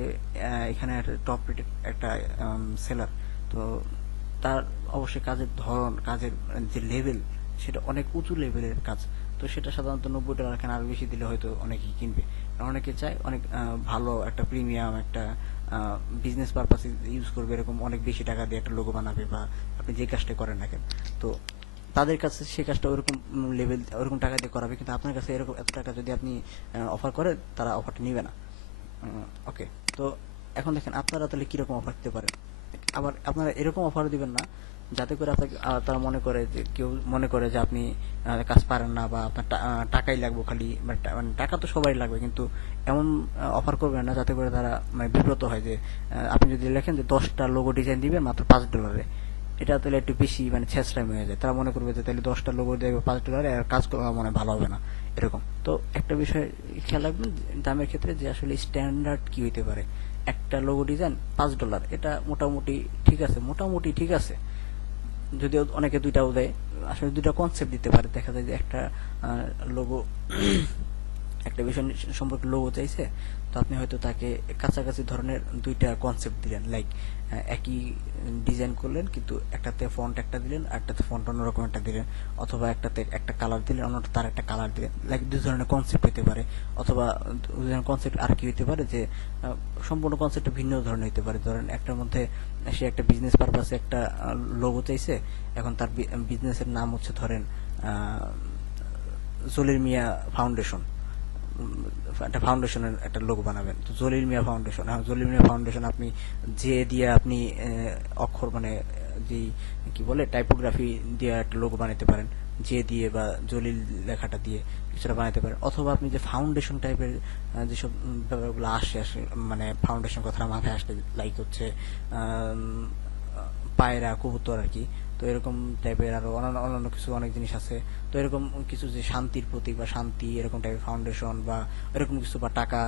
এখানে টপ রেটেড একটা সেলার, তো তার অবশ্যই কাজের ধরন, কাজের যে লেভেল সেটা অনেক উঁচু লেভেলের কাজ, তো সেটা সাধারণত $90 কেন আরো বেশি দিলে হয়তো অনেকেই কিনবে, কারণ অনেকে চায় অনেক ভালো একটা প্রিমিয়াম একটা বিজনেস পারপাসে ইউজ করবে, এরকম অনেক বেশি টাকা দিয়ে একটা লোগো বানাবে বা আপনি যে কাজটা করেন না কেন, তো তাদের কাছে সেই কাজটা ওরকম লেভেল ওরকম টাকা দিয়ে করাবে, কিন্তু আপনার কাছে এরকম এত টাকা যদি আপনি অফার করেন তারা অফারটা নিবে না। ওকে, তো এখন দেখেন আপনারা তাহলে কিরকম অফার দিতে পারেন, আবার আপনারা এরকম অফার দিবেন না যাতে করে আপনাকে তারা মনে করে যে কেউ মনে করে যে আপনি কাজ পারেন না বা আপনার টাকাই লাগবে খালি, মানে টাকা তো সবাই লাগবে, কিন্তু এমন অফার করবেন না যাতে করে তারা মানে বিব্রত হয় যে আপনি যদি লেখেন যে 10টা লোগো ডিজাইন দিবেন মাত্র $5, এটা তাহলে একটু বেশি মানে ছেঁচড়ামি হয়ে যায়, তারা মনে করবে যে তাহলে 10টা লোগো দেবে $5 আর কাজ মনে ভালো হবে না এরকম। তো একটা বিষয় খেয়াল রাখবেন দামের ক্ষেত্রে যে আসলে স্ট্যান্ডার্ড কি হইতে পারে, একটা লোগো ডিজাইন $5 এটা মোটামুটি ঠিক আছে, মোটামুটি ঠিক আছে, যদিও অনেকে দুইটাও দেয়, আসলে দুইটা কনসেপ্ট দিতে পারে, দেখা যায় যে একটা লোগো একটা বিষয় সম্পর্কে লোগো চাইছে, তো আপনি হয়তো তাকে কাছাকাছি ধরনের দুইটা কনসেপ্ট দিলেন, লাইক একই ডিজাইন করলেন কিন্তু একটাতে ফন্ট একটা দিলেন আর একটাতে ফন্ট অন্যরকম একটা দিলেন, অথবা একটাতে একটা কালার দিলেন অন্যটা তার একটা কালার দিলেন, লাইক দুই ধরনের কনসেপ্ট হতে পারে, অথবা দুই ধরনের কনসেপ্ট আর কি হতে পারে যে সম্পূর্ণ কনসেপ্টটা ভিন্ন ধরনের হতে পারে। ধরেন একটার মধ্যে সে একটা বিজনেস পারপাসে একটা লোগো চাইছে, এখন তার বিজনেসের নাম হচ্ছে ধরেন জলিল মিয়া ফাউন্ডেশন, একটা ফাউন্ডেশনের একটা লোগো বানাবেন, তো জলিল মিয়া ফাউন্ডেশন, জলিল মিয়া ফাউন্ডেশন আপনি যে দিয়ে আপনি অক্ষর মানে যেই কি বলে টাইপোগ্রাফি দিয়ে একটা লোগো বানাতে পারেন, যে দিয়ে বা জলিল লেখাটা দিয়ে কিছুটা বানাতে পারেন, অথবা আপনি যে ফাউন্ডেশন টাইপের যেসব ব্যাপারগুলো আসে মানে ফাউন্ডেশন কথা মাথায় আসলে লাইক হচ্ছে পায়রা কবুতর আর কি, তো এরকম টাইপের আরো অন্যান্য কিছু অনেক জিনিস আছে, তো এরকম কিছু যে শান্তির প্রতীক বা শান্তি এরকম টাইপের ফাউন্ডেশন বা এরকম কিছু, বা টাকা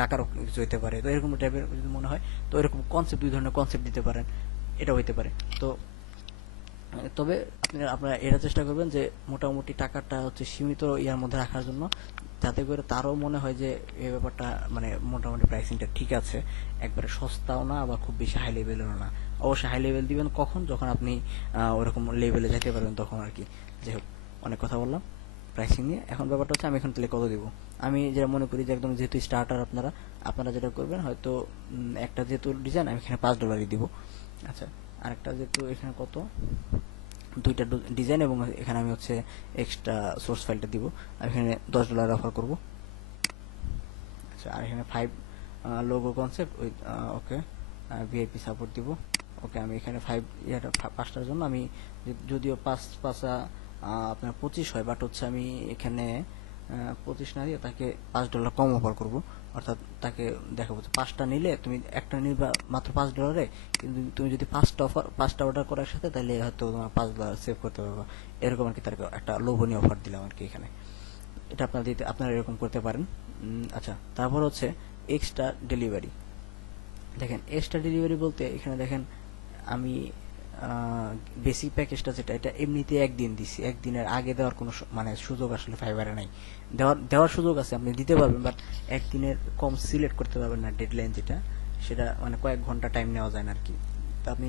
টাকারও কিছু হইতে পারে, তো এরকম টাইপের যদি মনে হয় তো এরকম কনসেপ্ট দুই ধরনের কনসেপ্ট দিতে পারেন, এটা হইতে পারে। তো তবে আপনারা এটা চেষ্টা করবেন যে মোটামুটি টাকাটা হচ্ছে সীমিত ইয়ার মধ্যে রাখার জন্য, যাতে করে তারও মনে হয় যে এই ব্যাপারটা মানে মোটামুটি প্রাইসিংটা ঠিক আছে, একবারে সস্তাও না আবার খুব বেশি হাই লেভেলেরও না। অবশ্যই হাই লেভেল দিবেন কখন, যখন আপনি ওরকম লেভেলে যেতে পারবেন তখন আর কি। যাই হোক, অনেক কথা বললাম প্রাইসিং নিয়ে, এখন ব্যাপারটা হচ্ছে আমি এখন তাহলে কত দিব। আমি যেটা মনে করি যে একদম যেহেতু স্টার্টার আপনারা যেটা করবেন হয়তো একটা যেহেতু ডিজাইন আমি এখানে $5 দিব। আচ্ছা, আরেকটা যেহেতু এখানে কত দুইটা ডিজাইন এবং এখানে আমি হচ্ছে এক্সট্রা সোর্স ফাইলটা দিব, আমি এখানে $10 অফার করব। আচ্ছা, আর এখানে 5 logo concept with okay VIP support দিব। ওকে, আমি এখানে 5টার জন্য আমি যদিও 5 5 আপনার 25 হয়, বাট হচ্ছে আমি এখানে 25 না দিয়ে তাকে $5 কম অফার করব। অর্থাৎ তাকে দেখাবো যে 5টা নিলে তুমি একটা নিবা মাত্র $5, কিন্তু তুমি যদি 5টা অর্ডার করার সাথে, তাহলে হয়তো তোমার $5 সেভ করতে পারবে। এরকম আর কি, তার একটা লোভনীয় অফার দিলাম আর কি এখানে। এটা আপনারা এরকম করতে পারেন। আচ্ছা, তারপর হচ্ছে এক্সট্রা ডেলিভারি। দেখেন এক্সট্রা ডেলিভারি বলতে এখানে দেখেন আমি বেসিক প্যাকেজটা যেটা, এটা এমনিতে একদিন দিছি, একদিনের আগে দেওয়ার কোনো মানে সুযোগ আসলে ফাইবারে নাই। দেওয়ার সুযোগ আছে, আপনি দিতে পারবেন, বাট একদিনের কম সিলেক্ট করতে পারবেন না। ডেডলাইন যেটা, সেটা মানে কয়েক ঘন্টা টাইম নেওয়া যায় না আর কি। তো আপনি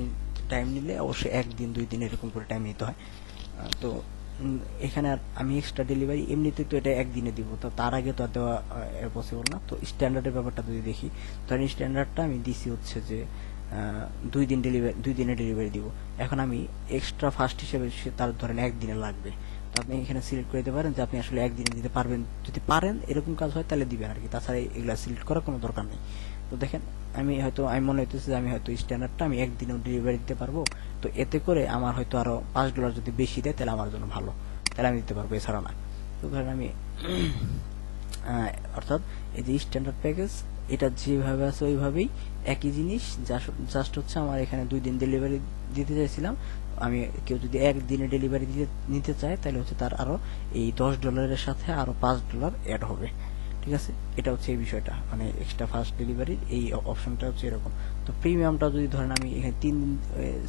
টাইম নিলে অবশ্যই 1 দিন 2 দিন এরকম করে টাইম নিতে হয়। তো এখানে আর আমি এক্সট্রা ডেলিভারি এমনিতে তো এটা একদিনে দিব, তো তার আগে তো আর দেওয়া পসিবল না। তো স্ট্যান্ডার্ডের ব্যাপারটা যদি দেখি, ধরেন স্ট্যান্ডার্ডটা আমি দিছি হচ্ছে যে 2 দিনে ডেলিভারি দিব। এখন আমি এক্সট্রা ফাস্ট হিসেবে তার ধরেন 1 দিনে লাগবে। তো আপনি এখানে সিলেক্ট করে দিতে পারেন যে আপনি আসলে 1 দিনে দিতে পারবেন, যদি পারেন এরকম কাজ হয় তাহলে দিবেন আর কি, তাছাড়া এগুলা সিলেক্ট করার কোনো দরকার নেই। তো দেখেন আমি মনে হইতেছে যে আমি হয়তো স্ট্যান্ডার্ডটা আমি 1 দিনেও ডেলিভারি দিতে পারবো। তো এতে করে আমার হয়তো আরো $5 যদি বেশি দেয় তাহলে আমার জন্য ভালো, তাহলে আমি দিতে পারবো, এছাড়া না। তো ধরেন আমি অর্থাৎ এই যে স্ট্যান্ডার্ড প্যাকেজ, এটা যেভাবে আছে ওইভাবেই একই জিনিস, জাস্ট হচ্ছে আমার এখানে 2 দিন ডেলিভারি দিতে চাইছিলাম। আমি কেউ যদি 1 দিনে ডেলিভারি নিতে চায়, তাহলে হচ্ছে তার আরো এই $10 সাথে আরো $5 অ্যাড হবে। ঠিক আছে, এটা হচ্ছে এই বিষয়টা, মানে এক্সট্রা ফাস্ট ডেলিভারির এই অপশনটা হচ্ছে এরকম। তো প্রিমিয়ামটা যদি ধরেন আমি এখানে 3 দিন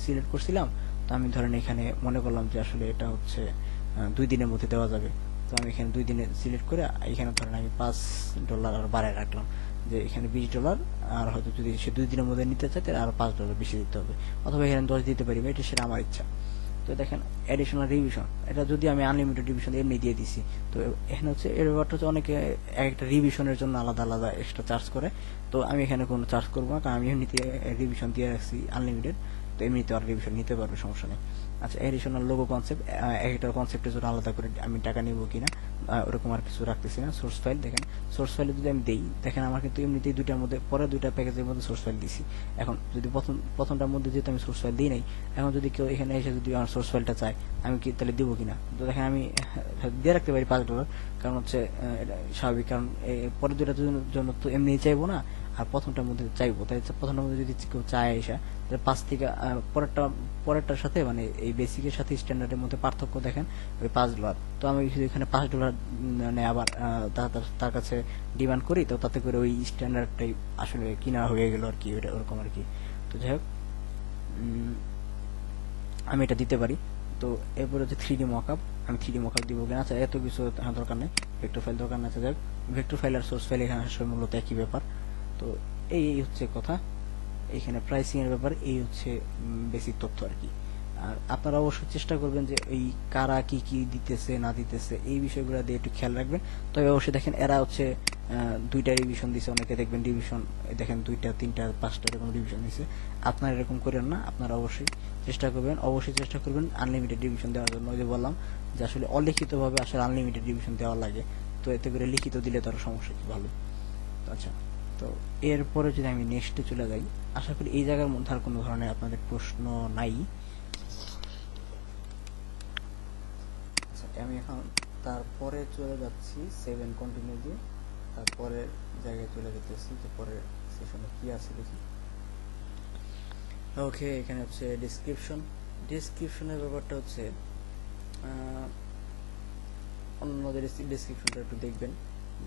সিলেক্ট করছিলাম, তো আমি ধরেন এখানে মনে করলাম যে আসলে এটা হচ্ছে 2 দিনের মধ্যে দেওয়া যাবে। তো আমি এখানে 2 দিনে সিলেক্ট করে এখানে ধরেন আমি $5 আর বাড়ায় রাখলাম, যে এখানে $20, আর হয়তো যদি সে 2 দিনের মধ্যে নিতে চায় তাহলে আরো $5 বেশি দিতে হবে, অথবা এখানে 10 দিতে পারি, এটা সেটা আমার ইচ্ছা। তো দেখেন অ্যাডিশনাল রিভিশন, এটা যদি আমি আনলিমিটেড রিভিশন এমনি দিয়ে দিছি, তো এখানে হচ্ছে এর ব্যাপারটা হচ্ছে অনেকে একটা রিভিশনের জন্য আলাদা আলাদা এক্সট্রা চার্জ করে। তো আমি এখানে কোনো চার্জ করবো না, কারণ আমি এমনিতে রিভিশন দিয়ে রাখছি আনলিমিটেড। তো এমনিতে আর রিভিশন নিতে পারবে, সমস্যা নেই। আচ্ছা, এডিশনাল লোগো কনসেপ্ট, একটা কনসেপ্টের জন্য আলাদা করে আমি টাকা নিব কিনা ওরকম আর কিছু রাখতেছি না। সোর্স ফাইল, দেখেন সোর্স ফাইলে যদি আমি দেই, দেখেন আমার কিন্তু এমনিতেই দুইটার মধ্যে পরে 2টা প্যাকেজের মধ্যে সোর্স ফাইল দিছি। এখন যদি প্রথমটার মধ্যে যেহেতু আমি সোর্স ফাইল দিই নাই, এখন যদি কেউ এখানে এসে যদি আমার সোর্স ফাইলটা চায়, আমি কি তাহলে দিব কিনা? তো দেখেন আমি দিয়ে রাখতে পারি $5, কারণ হচ্ছে এটা স্বাভাবিক, কারণ পরের 2টার জন্য তো এমনি চাইবো না, আর প্রথমটার মধ্যে চাইবো। তাই প্রথমটার মধ্যে যদি কেউ চায় এসে, তাহলে 5 থেকে পরেরটার সাথে মানে এই বেসিকের সাথে স্ট্যান্ডার্ডের মধ্যে পার্থক্য দেখেন, ওই $5। তো আমি যদি এখানে $5 মানে আবার তার কাছে ডিমান্ড করি, তো তাতে করে ওই স্ট্যান্ডার্ডটাই আসলে কিনা হয়ে গেল আর কি, ওরকম আর কি। তো যাই হোক, আমি এটা দিতে পারি। তো এরপরে হচ্ছে 3D মকআপ, আমি 3D মকআপ দিব কিনা। আচ্ছা, এত কিছু দরকার নেই, ভেক্টর ফাইল দরকার না। আচ্ছা যাই হোক, ভেক্টর ফাইল আর সোর্স ফাইল এখানে আসলে মূলত একই ব্যাপার। তো এই হচ্ছে কথা, এখানে প্রাইসিং এর ব্যাপার, এই হচ্ছে বেসিক তথ্য আর কি। আর আপনারা অবশ্যই চেষ্টা করবেন যে এই কারা কি কি দিতেছে না দিতেছে এই বিষয়গুলো দিয়ে একটু খেয়াল রাখবেন। তবে অবশ্যই দেখেন এরা হচ্ছে 2টা রিভিশন দিছে, অনেকে দেখবেন রিভিশন দেখেন 2টা 3টা 5টা এরকম রিভিশন দিছে। আপনারা এরকম করেন না, আপনারা অবশ্যই চেষ্টা করবেন আনলিমিটেড রিভিশন দেওয়ার জন্য। ওই যে বললাম যে আসলে অলিখিতভাবে আসলে আনলিমিটেড রিভিশন দেওয়া লাগে, তো এতে করে লিখিত দিলে তার সমস্যা কি, ভালো। আচ্ছা, তো এরপরে যদি আমি নেক্সটে চলে যাই, আশা করি এই জায়গার মধ্যে আর কোনো ধরনের আপনাদের প্রশ্ন নাই। আচ্ছা, আমি এখন তারপরে চলে যাচ্ছি 7 কন্টিনিউ দিয়ে, তারপরের জায়গায় চলে যেতেছি যে পরের সেশনে কি আছে দেখি। ওকে, এখানে হচ্ছে ডিসক্রিপশনের ব্যাপারটা হচ্ছে অন্যদের ডিসক্রিপশনটা একটু দেখবেন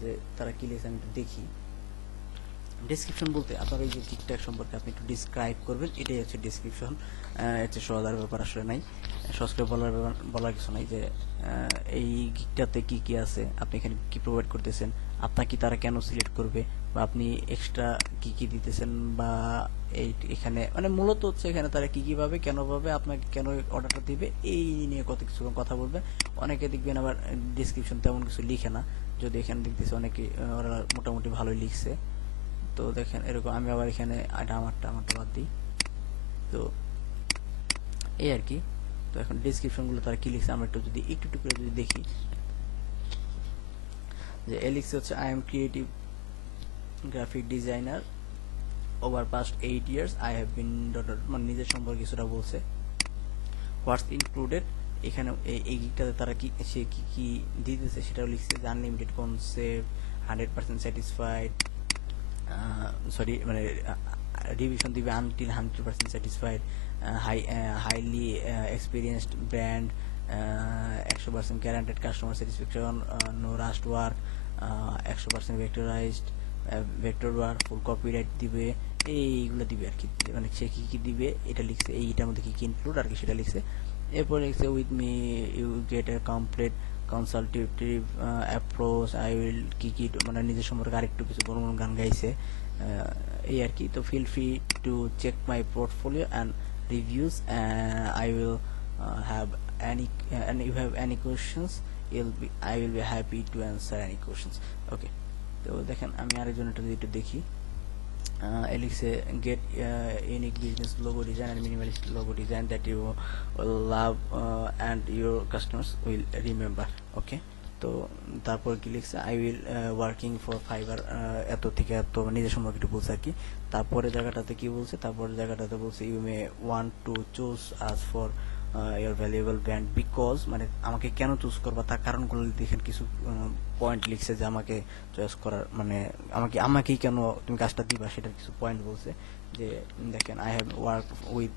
যে তারা কি লিখেছে, আমি একটু দেখি। ডেসক্রিপশন বলতে আপনার এই যে গিগট্যাগ সম্পর্কে আপনি একটু ডিসক্রাইব করবেন, এটাই হচ্ছে ডেসক্রিপশন। হচ্ছে সহজার ব্যাপার আসলে নাই, সহজ করে বলার কিছু নাই যে এই গিগটাতে কি কি আছে, আপনি এখানে কি প্রোভাইড করতেছেন, আপনার কি তারা কেন সিলেক্ট করবে, বা আপনি এক্সট্রা কি কি দিতেছেন, বা এখানে মানে মূলত হচ্ছে এখানে তারা কি কি পাবে, কেন পাবে, আপনাকে কেন অর্ডারটা দিবে, এই নিয়ে কত কিছু কথা বলবে। অনেকে দেখবেন আবার ডিসক্রিপশন তেমন কিছু লিখে না, যদি এখানে দেখতেছে অনেকে ওরা মোটামুটি ভালোই লিখছে। তো দেখেন এরকম, আমি আবার এখানে আমারটা বাদ দিই। তো এই আর কি। তো এখন ডেসক্রিপশন গুলো তারা কি লিখছে আমরা একটু যদি একটু করে যদি দেখি, যে এলিক্স হচ্ছে I am creative graphic designer over past 8 years I have been মানে নিজের সম্পর্কে কিছুটা বলছে। হোয়াটস ইনক্লুডেড এখানে এই গিকটাতে তারা সে কি দিতেছে সেটাও লিখছে যে আনলিমিটেড কনসেপ্ট, 100% স্যাটিসফাইড, সরি মানে রিভিশন দিবে until 100% satisfied, highly experienced brand, 100% guaranteed customer satisfaction, no rust work, 100% vectorised, vector work, full copyright দিবে, এইগুলো দিবে আর কি। মানে সে কি কি দিবে এটা লিখছে, এইটার মধ্যে কি কি ইনক্লুড আর কি সেটা লিখছে। এরপর লিখছে with me you get a complete consultative approach, I will কি কি মানে নিজের সম্পর্কে আরেকটু কিছু গান গাইছে এই আর কি। তো feel free to check my portfolio and reviews, I will have and you have any questions, I will be happy to answer any questions. Okay, তো দেখেন আমি আরেকজনটা যদি একটু দেখি, লিখছে get unique business logo design and minimalist logo design that you will love and your customers will remember. Okay, তো তারপর কি লিখছে I will working for fibre, এত থেকে এত নিজের সম্পর্কে একটু বলছে আর কি। তারপরে জায়গাটাতে কি বলছে, তারপরে জায়গাটাতে বলছে you may want to choose us for your valuable brand because, মানে আমাকে কেন চুজ করবা তার কারণগুলো দেখেন কিছু পয়েন্ট লিখছে যে আমাকে চয়েস করার মানে আমাকেই কেন তুমি কাজটা দিবা সেটার কিছু পয়েন্ট বলছে। যে দেখেন I have work with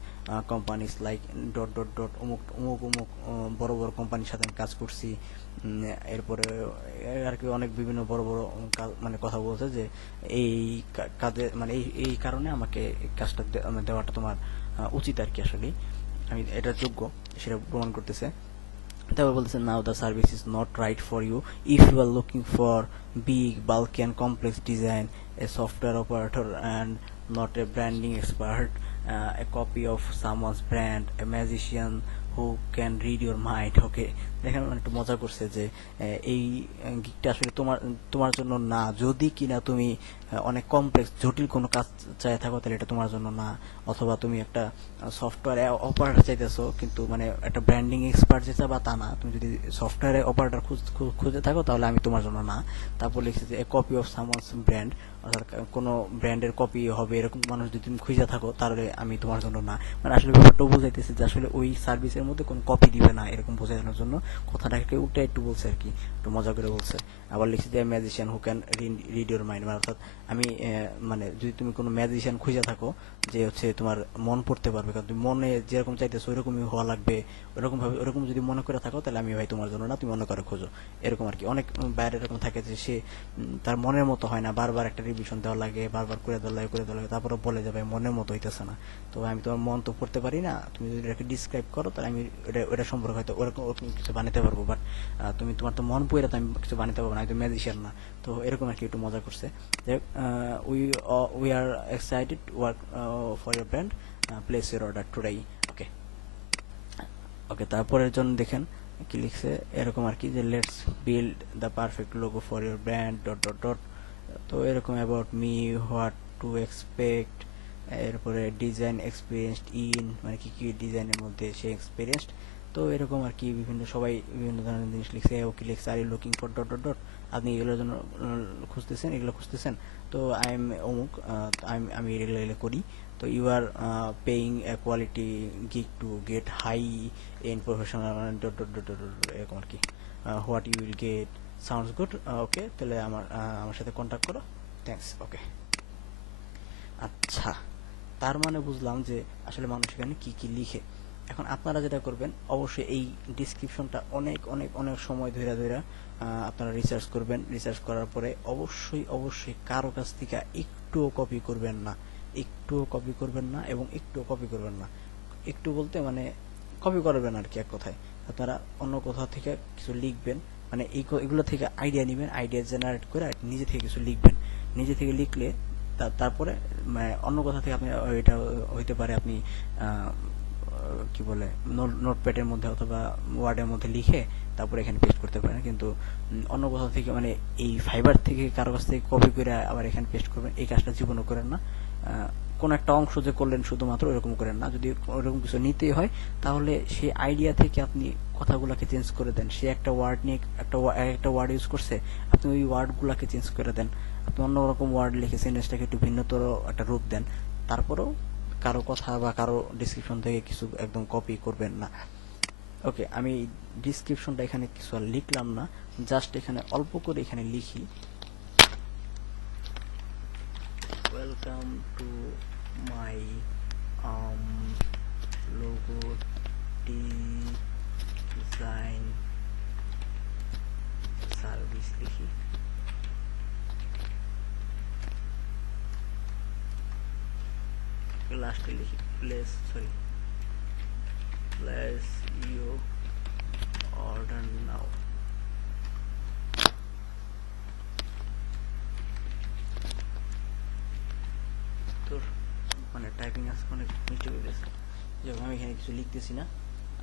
companies like dot dot dot অমুক অমুক অমুক বড় বড় কোম্পানির সাথে আমি কাজ করছি। এরপরে আর কি অনেক বিভিন্ন বড় বড় মানে কথা বলছে যে এই কাজে মানে এই কারণে আমাকে কাজটা দেওয়াটা তোমার উচিত আর কি, আসলে আমি এটা যোগ্য সেটা প্রমাণ করতেছে। তারপর বলতেছে now the service is not right for you if you are looking for big bulky and complex design, a software operator and not a branding expert, a copy of someone's brand, a magician who can read your mind. Okay, দেখেন একটু মজা করছে যে এই গিকটা আসলে তোমার জন্য না, যদি কিনা তুমি অনেক কমপ্লেক্স জটিল কোনো কাজ চাই থাকো তাহলে এটা তোমার জন্য না, অথবা তুমি একটা সফটওয়্যার অপারেটর চাইতেছো কিন্তু মানে একটা ব্র্যান্ডিং এক্সপার্ট যে চাবা তা না, তুমি যদি সফটওয়্যারে অপারেটর খুঁজে থাকো তাহলে আমি তোমার জন্য না। তারপর লিখছে যে এ কপি অফ সামওয়ানস ব্র্যান্ড, অর্থাৎ কোনো ব্র্যান্ডের কপি হবে এরকম মানুষ যদি তুমি খুঁজে থাকো তাহলে আমি তোমার জন্য না। মানে আসলে ব্যাপারটাও বোঝাইতেছে যে আসলে ওই সার্ভিসের মধ্যে কোনো কপি দিবে না এরকম বোঝানোর জন্য কথাটাকে উল্টা একটু বলছে আর কি, একটু মজা করে বলছে। আবার লিখছে যে magician who can read your mind, মানে অর্থাৎ আমি মানে যদি তুমি কোনো ম্যাজিশিয়ান খুঁজে থাকো যে হচ্ছে তোমার মন পড়তে পারবে, কারণ তুমি মনে যেরকম চাইতেছো ওইরকমই হওয়া লাগবে, ওরকম যদি মনে করে থাকো তাহলে আমি ভাই তোমার জন্য না, তুমি অন্য করে খোঁজো এরকম আর কি। অনেক বাইরে এরকম থাকে যে সে তার মনের মতো হয় না, বারবার একটা রিভিশন দেওয়া লাগে, বারবার করে দেওয়া লাগে, তারপরে বলে যাবে মনের মতো হইতেছে না, তো আমি তোমার মন তো পড়তে পারি না, তুমি যদি এটাকে ডিসক্রাইব করো তাহলে আমি ওটা সম্পর্কে হয়তো ওরকম কিছু বানাতে পারবো, বাট তুমি তোমার তো মন পড়ে তো আমি কিছু বানাতে পারবো না, আমি তো ম্যাজিশিয়ান না। তো এরকম আর কি একটু মজা করছে। We are excited work for your brand, place your order today. Okay okay, তারপরের জন্য দেখেন কি লিখছে এরকম আর কি যে let's build the perfect logo for your brand dot dot dot. তো এরকম about me, what to expect, এরপরে ডিজাইন এক্সপিরিয়েন্সড ইন, মানে কি কি ডিজাইনের মধ্যে সে এক্সপিরিয়েন্সড। তো এরকম আর কি বিভিন্ন সবাই বিভিন্ন ধরনের জিনিস লিখছে। ও কি লিখছে are you looking for dot dot dot, আপনি এগুলোর জন্য এগুলো খুঁজতেছেন, তো আই এম অমুক, আমি এগুলো করি। তো you are paying a quality gig to get high in professional dot dot dot dot এরকম আর কি। What you will get sounds good. Okay, তাহলে আমার সাথে কন্ট্যাক্ট করো, থ্যাঙ্কস। ওকে, আচ্ছা, তার মানে বুঝলাম যে আসলে মানুষ এখানে কি কি লিখে। এখন আপনারা যেটা করবেন অবশ্যই এই ডিসক্রিপশনটা অনেক অনেক অনেক সময় ধরে আপনারা রিসার্চ করবেন। রিসার্চ করার পরে অবশ্যই কারো কাছ থেকে একটুও কপি করবেন না, এবং একটুও কপি করবেন না। একটু বলতে মানে কপি করবেন আর কি, এক কথায় আপনারা অন্য কোথাও থেকে কিছু লিখবেন, মানে এগুলো থেকে আইডিয়া নেবেন, আইডিয়া জেনারেট করে নিজে থেকে কিছু লিখবেন। নিজে থেকে লিখলে তারপরে অন্য কোথা থেকে আপনি এটা হইতে পারে আপনি কি বলে নোটপ্যাডের মধ্যে অথবা ওয়ার্ডের মধ্যে লিখে তারপরে এখানে পেস্ট করতে পারেন, কিন্তু অন্য কোথাও থেকে মানে এই ফাইবার থেকে কারো কাছ থেকে কপি করে আবার এখানে পেস্ট করবেন, এই কাজটা জীবনও করেন না। কোন একটা অংশ যে করলেন শুধুমাত্র এরকম করেন না, যদি ওরকম কিছু নিতেই হয় তাহলে সেই আইডিয়া থেকে আপনি কথাগুলোকে চেঞ্জ করে দেন। সে একটা ওয়ার্ড নিয়ে একটা ওয়ার্ড ইউজ করছে, আপনি ওই ওয়ার্ডগুলোকে চেঞ্জ করে দেন, আপনি অন্যরকম ওয়ার্ড লিখে সেন্টেন্সটাকে একটু ভিন্নতর একটা রূপ দেন। তারপরেও কারো কথা বা কারো ডিসক্রিপশন থেকে কিছু একদম কপি করবেন না। ওকে, আমি ডিসক্রিপশনটা এখানে কিছু আর লিখলাম না, জাস্ট এখানে অল্প করে এখানে লিখি, welcome to my logo design service লিখি, লাস্টে লিখি প্লেস ইউ অর্ডার নাও। তোর মানে টাইপিং আজকে অনেক মিস্টেক হয়ে গেছে, যেমন আমি এখানে কিছু লিখতেছি না।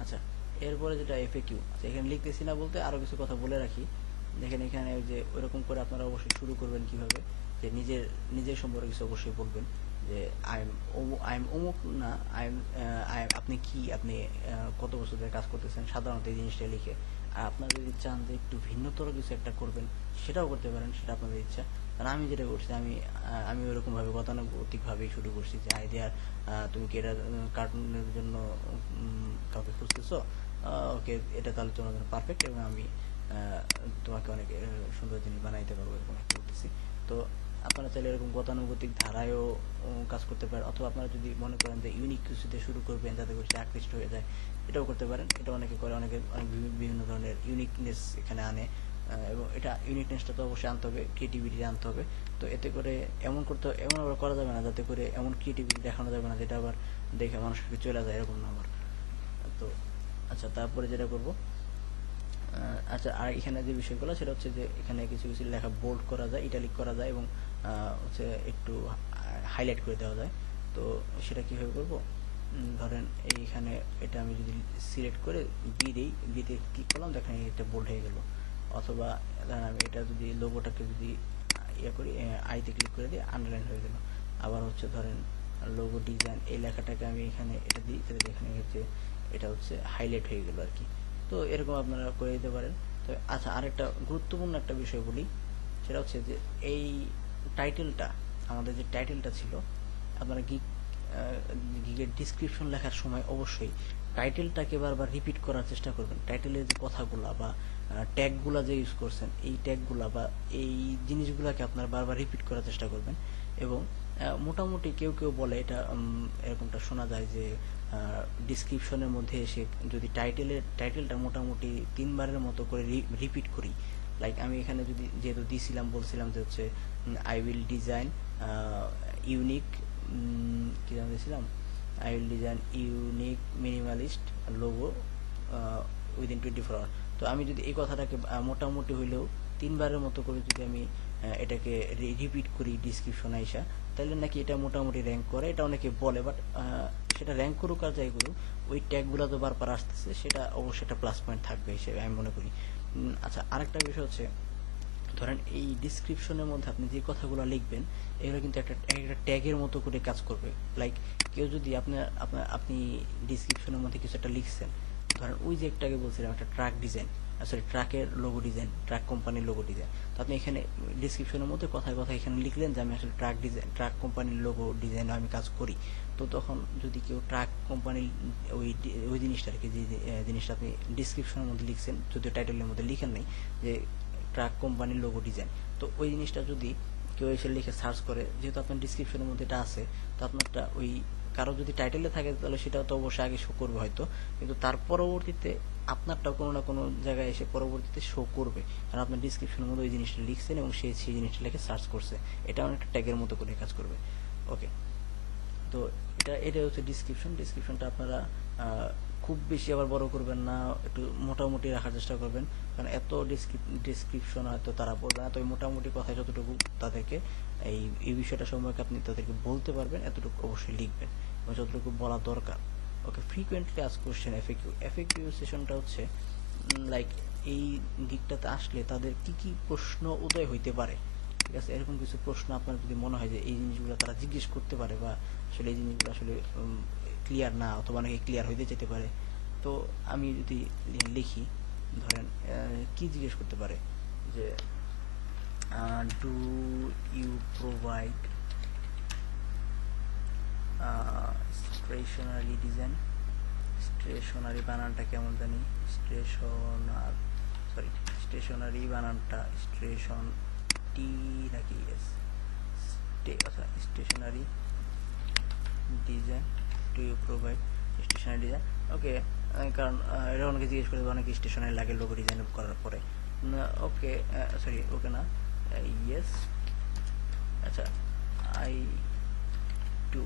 আচ্ছা, এরপরে যেটা এফএকিউ, আচ্ছা এখানে লিখতেছি না বলতে আরও কিছু কথা বলে রাখি। দেখেন এখানে যে ওইরকম করে আপনারা অবশ্যই শুরু করবেন কিভাবে, যে নিজের সম্পর্কে কিছু অবশ্যই বলবেন, যে আই এম অমুক না, আপনি কি, আপনি কত বছর ধরে কাজ করতেছেন, সাধারণত এই জিনিসটা লিখে। আর আপনারা যদি চান যে একটু ভিন্নতর কিছু একটা করবেন, সেটাও করতে পারেন, সেটা আপনাদের ইচ্ছা। কারণ আমি যেটা করছি, আমি ওরকমভাবে গতানুগতিকভাবেই শুরু করছি যে আইডিয়ার, তুমি কি এটা কার্টুনের জন্য কাউকে খুঁজতেছো, ওকে এটা তাহলে তোমার জন্য পারফেক্ট, এবং আমি তোমাকে অনেক সুন্দর জিনিস বানাইতে পারবো, এরকম একটা করতেছি। তো আপনারা চাইলে এরকম গতানুগতিক ধারায়ও কাজ করতে পারেন, অথবা আপনারা যদি মনে করেন যে ইউনিক কিছুতে শুরু করবেন যাতে করে সে আকৃষ্ট হয়ে যায়, এটাও করতে পারেন। এটা অনেকে করে, অনেক বিভিন্ন ধরনের ইউনিকনেস এখানে আনে, এবং এটা ইউনিকনেসটা তো অবশ্যই আনতে হবে, ক্রিয়েটিভিটি আনতে হবে। তো এতে করে এমন আবার করা যাবে না যাতে করে এমন ক্রিয়েটিভিটি দেখানো যাবে না যেটা আবার দেখে মানুষকে চলে যায়, এরকম না আবার। তো আচ্ছা, তারপরে যেটা করব, আচ্ছা, আর এখানে যে বিষয়গুলো সেটা হচ্ছে যে এখানে কিছু কিছু লেখা বোল্ড করা যায়, ইটালিক করা যায়, এবং হচ্ছে একটু হাইলাইট করে দেওয়া যায়। তো সেটা কীভাবে করবো, ধরেন এইখানে এটা আমি যদি সিলেক্ট করে বিতে ক্লিক করলাম, দেখেন এটা বোল্ড হয়ে গেল। অথবা ধরেন আমি এটা যদি লোগোটাকে যদি ইয়ে করি, আইতে ক্লিক করে দিই, আন্ডারলাইন হয়ে গেল। আবার হচ্ছে ধরেন লোগো ডিজাইন, এই লেখাটাকে আমি এখানে এটা দিই, এখানে হচ্ছে এটা হচ্ছে হাইলাইট হয়ে গেল আর কি। তো এরকম আপনারা করে দিতে পারেন। তো আচ্ছা, আরেকটা গুরুত্বপূর্ণ একটা বিষয় বলি, সেটা হচ্ছে যে এই টাইটেলটা, আমাদের যে টাইটেলটা ছিল, আপনারা গিগের ডিসক্রিপশন লেখার সময় অবশ্যই টাইটেলটাকে বারবার রিপিট করার চেষ্টা করবেন। টাইটেলের যে কথাগুলা বা ট্যাগগুলা যে ইউজ করছেন, এই ট্যাগগুলা বা এই জিনিসগুলাকে আপনারা বারবার রিপিট করার চেষ্টা করবেন। এবং মোটামুটি কেউ কেউ বলে, এটা এরকমটা শোনা যায় যে ডিসক্রিপশনের মধ্যে এসে যদি টাইটেলটা মোটামুটি 3বারের মতো করে রিপিট করি, লাইক আমি এখানে যদি যেহেতু বলছিলাম যে হচ্ছে আই উইল ডিজাইন ইউনিক, কি জানা দিয়েছিলাম, I will design unique minimalist logo within 24 hour. তো আমি যদি এই কথাটাকে মোটামুটি হইলেও 3বারের মতো করে যদি আমি এটাকে রিপিট করি ডিসক্রিপশনে আইসা, তাহলে নাকি এটা মোটামুটি র্যাঙ্ক করে, এটা অনেকে বলে। বাট সেটা র্যাঙ্ক করুক আর যাই করুক, ওই ট্যাগগুলো তো বারবার আসতেছে, সেটা অবশ্যই একটা প্লাস পয়েন্ট থাকবে হিসেবে আমি মনে করি। আচ্ছা, আরেকটা বিষয় হচ্ছে, ধরেন এই ডিসক্রিপশনের মধ্যে আপনি যে কথাগুলো লিখবেন, এগুলো কিন্তু একটা ট্যাগের মতো করে কাজ করবে। লাইক কেউ যদি আপনি ডিসক্রিপশনের মধ্যে কিছু একটা লিখছেন, ধরেন ওই যে একটাকে বলছিলাম একটা ট্রাক ডিজাইন, সরি ট্রাকের লোগো ডিজাইন, ট্রাক কোম্পানির লোগো ডিজাইন। তো আপনি এখানে ডিসক্রিপশনের মধ্যে কথায় কথায় এখানে লিখলেন যে আমি আসলে ট্রাক কোম্পানির লোগো ডিজাইন আমি কাজ করি। তো তখন যদি কেউ ট্রাক কোম্পানির ওই জিনিসটা আর কি, যে জিনিসটা আপনি ডিসক্রিপশনের মধ্যে লিখছেন, যদিও টাইটেলের মধ্যে লিখেন নেই যে ট্রাক কোম্পানির লোগো ডিজাইন, তো ওই জিনিসটা যদি কেউ এসে লিখে সার্চ করে, যেহেতু আপনার ডিসক্রিপশনের মধ্যে এটা আছে, তো আপনারটা ওই কারো যদি টাইটেলে থাকে তাহলে সেটাও তো অবশ্যই আগে শো করবে হয়তো, কিন্তু তার পরবর্তীতে আপনারটাও কোনো না কোনো জায়গায় এসে পরবর্তীতে শো করবে, কারণ আপনার ডিসক্রিপশনের মধ্যে ওই জিনিসটা লিখছেন এবং সেই জিনিসটা লিখে সার্চ করছে। এটা অনেকটা ট্যাগের মতো করে কাজ করবে। ওকে, তো এটা হচ্ছে ডিসক্রিপশনটা আপনারা খুব বেশি আবার বড় করবেন না, একটু মোটামুটি রাখার চেষ্টা করবেন, কারণ এত ডিসক্রিপশন হয়তো তারা পড়বে না। তো মোটামুটি কথায় যতটুকু তাদেরকে এই বিষয়টা সম্পর্কে আপনি তাদেরকে বলতে পারবেন, এতটুকু অবশ্যই লিখবেন এবং যতটুকু বলা দরকার। ওকে, ফ্রিকোয়েন্টলি আস্কড কোশ্চেন, এফএকিউ সেশনটা হচ্ছে লাইক এই গিকটাতে আসলে তাদের কি কি প্রশ্ন উদয় হইতে পারে, ঠিক আছে, এরকম কিছু প্রশ্ন আপনার যদি মনে হয় যে এই জিনিসগুলো তারা জিজ্ঞেস করতে পারে, বা আসলে এই জিনিসগুলো আসলে ক্লিয়ার না, অথবা অনেকে ক্লিয়ার হইতে যেতে পারে, তো আমি যদি লিখি, ধরেন কি জিজ্ঞেস করতে পারে যে ডু ইউ প্রোভাইড স্টেশনারি বানানটা কেমন জানি, স্টেশনারি বানানটা স্টেশন টি নাকি এস, আচ্ছা stationery design, do you provide stationery design. Okay, কারণ এটা অনেকে জিজ্ঞেস করে অনেক স্টেশনারি লাগে লোগো ডিজাইন করার পরে। ওকে সরি, ওকে না, ইয়েস। আচ্ছা আই টু,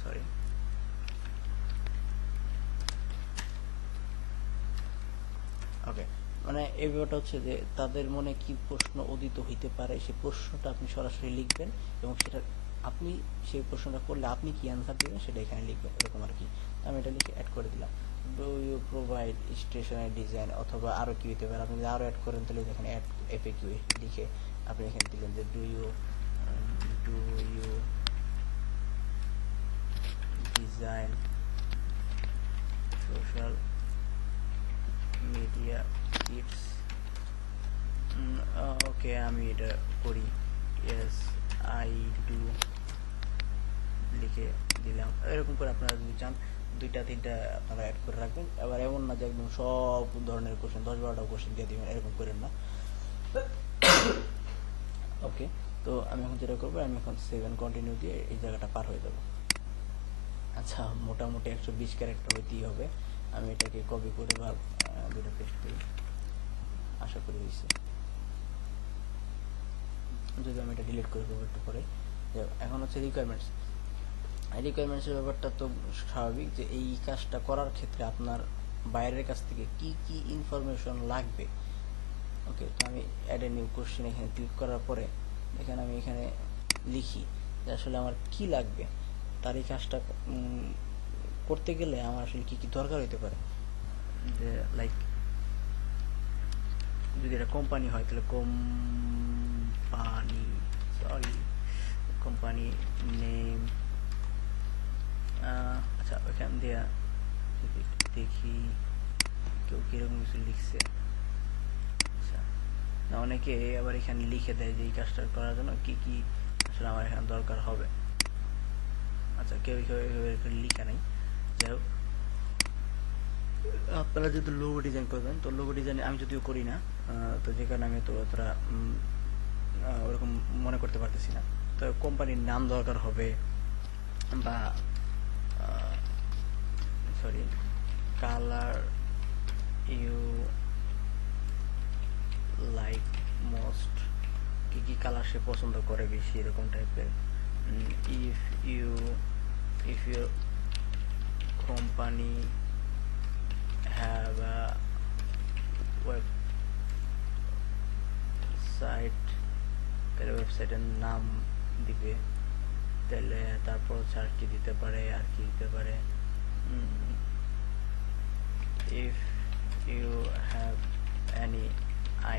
সরি ওকে, মানে এই ব্যাপারটা হচ্ছে যে তাদের মনে কি প্রশ্ন উদিত হইতে পারে সেই প্রশ্নটা আপনি সরাসরি লিখবেন, এবং সেটা আপনি সেই প্রশ্নটা করলে আপনি কি অ্যান্সার দেবেন সেটা এখানে লিখবেন, এরকম আর কি। আমি এটা লিখে অ্যাড করে দিলাম, do you provide stationery design, অথবা আরও কি হতে পারে, আপনি যদি আরও অ্যাড করেন তাহলে এখানে অ্যাড এফএকিউ লিখে আপনি এখানে দিলেন যে do you design social media kits. Okay, আমি এটা করি, ইয়েস আই ডু লিখে দিলাম। এরকম করে আপনারা যদি চান 2-3টা আপনারা অ্যাড করে রাখবেন। আবার এমন না যে একদম সব ধরনের কোশ্চেন 10-12টা কোশ্চেন দিয়ে দিবেন, এরকম করেন না। ওকে, তো আমি এখন যেটা করবো, আমি এখন 7 কন্টিনিউ দিয়ে এই জায়গাটা পার হয়ে যাব। আচ্ছা, মোটামুটি 120 ক্যারেক্টার হইতেই হবে। আমি এটাকে কপি করে বা দুটো পেস্ট করি, আশা করি হয়েছে। যদি আমি এটা ডিলিট করে দেবো একটু পরে। এখন হচ্ছে রিকোয়ারমেন্টসের ব্যাপারটা তো স্বাভাবিক যে এই কাজটা করার ক্ষেত্রে আপনার বাইরের কাছ থেকে কি কি ইনফরমেশন লাগবে। ওকে, তো আমি অ্যাড এ নিউ কোশ্চেন এখানে ক্লিক করার পরে এখানে আমি এখানে লিখি যে আসলে আমার কি লাগবে, তার এই কাজটা করতে গেলে আমার আসলে কি কি দরকার হতে পারে। যে লাইক যদি এটা কোম্পানি হয় তাহলে কোম্পানি নেম। আচ্ছা, ওইখান দিয়ে দেখি কেউ কিরকম কিছু লিখছে। আচ্ছা, না অনেকে আবার এখানে লিখে দেয় যে এই কাজটা করার জন্য কি কি আসলে আমার এখানে দরকার হবে। আচ্ছা, কেউ লিখে নাই। যাই হোক, আপনারা যদি লোগো ডিজাইন করবেন তো লোগো ডিজাইন আমি যদিও করি না, তো যে কারণে আমি তো অতটা ওরকম মনে করতে পারতেছি না। তো কোম্পানির নাম দরকার হবে, বা sorry colour you like most, কি কি কালার সে পছন্দ করে বেশি, এরকম টাইপের। If your company have a website, তাহলে ওয়েবসাইটের নাম দিবে, তাহলে তারপর হচ্ছে আর কি দিতে পারে, if you have any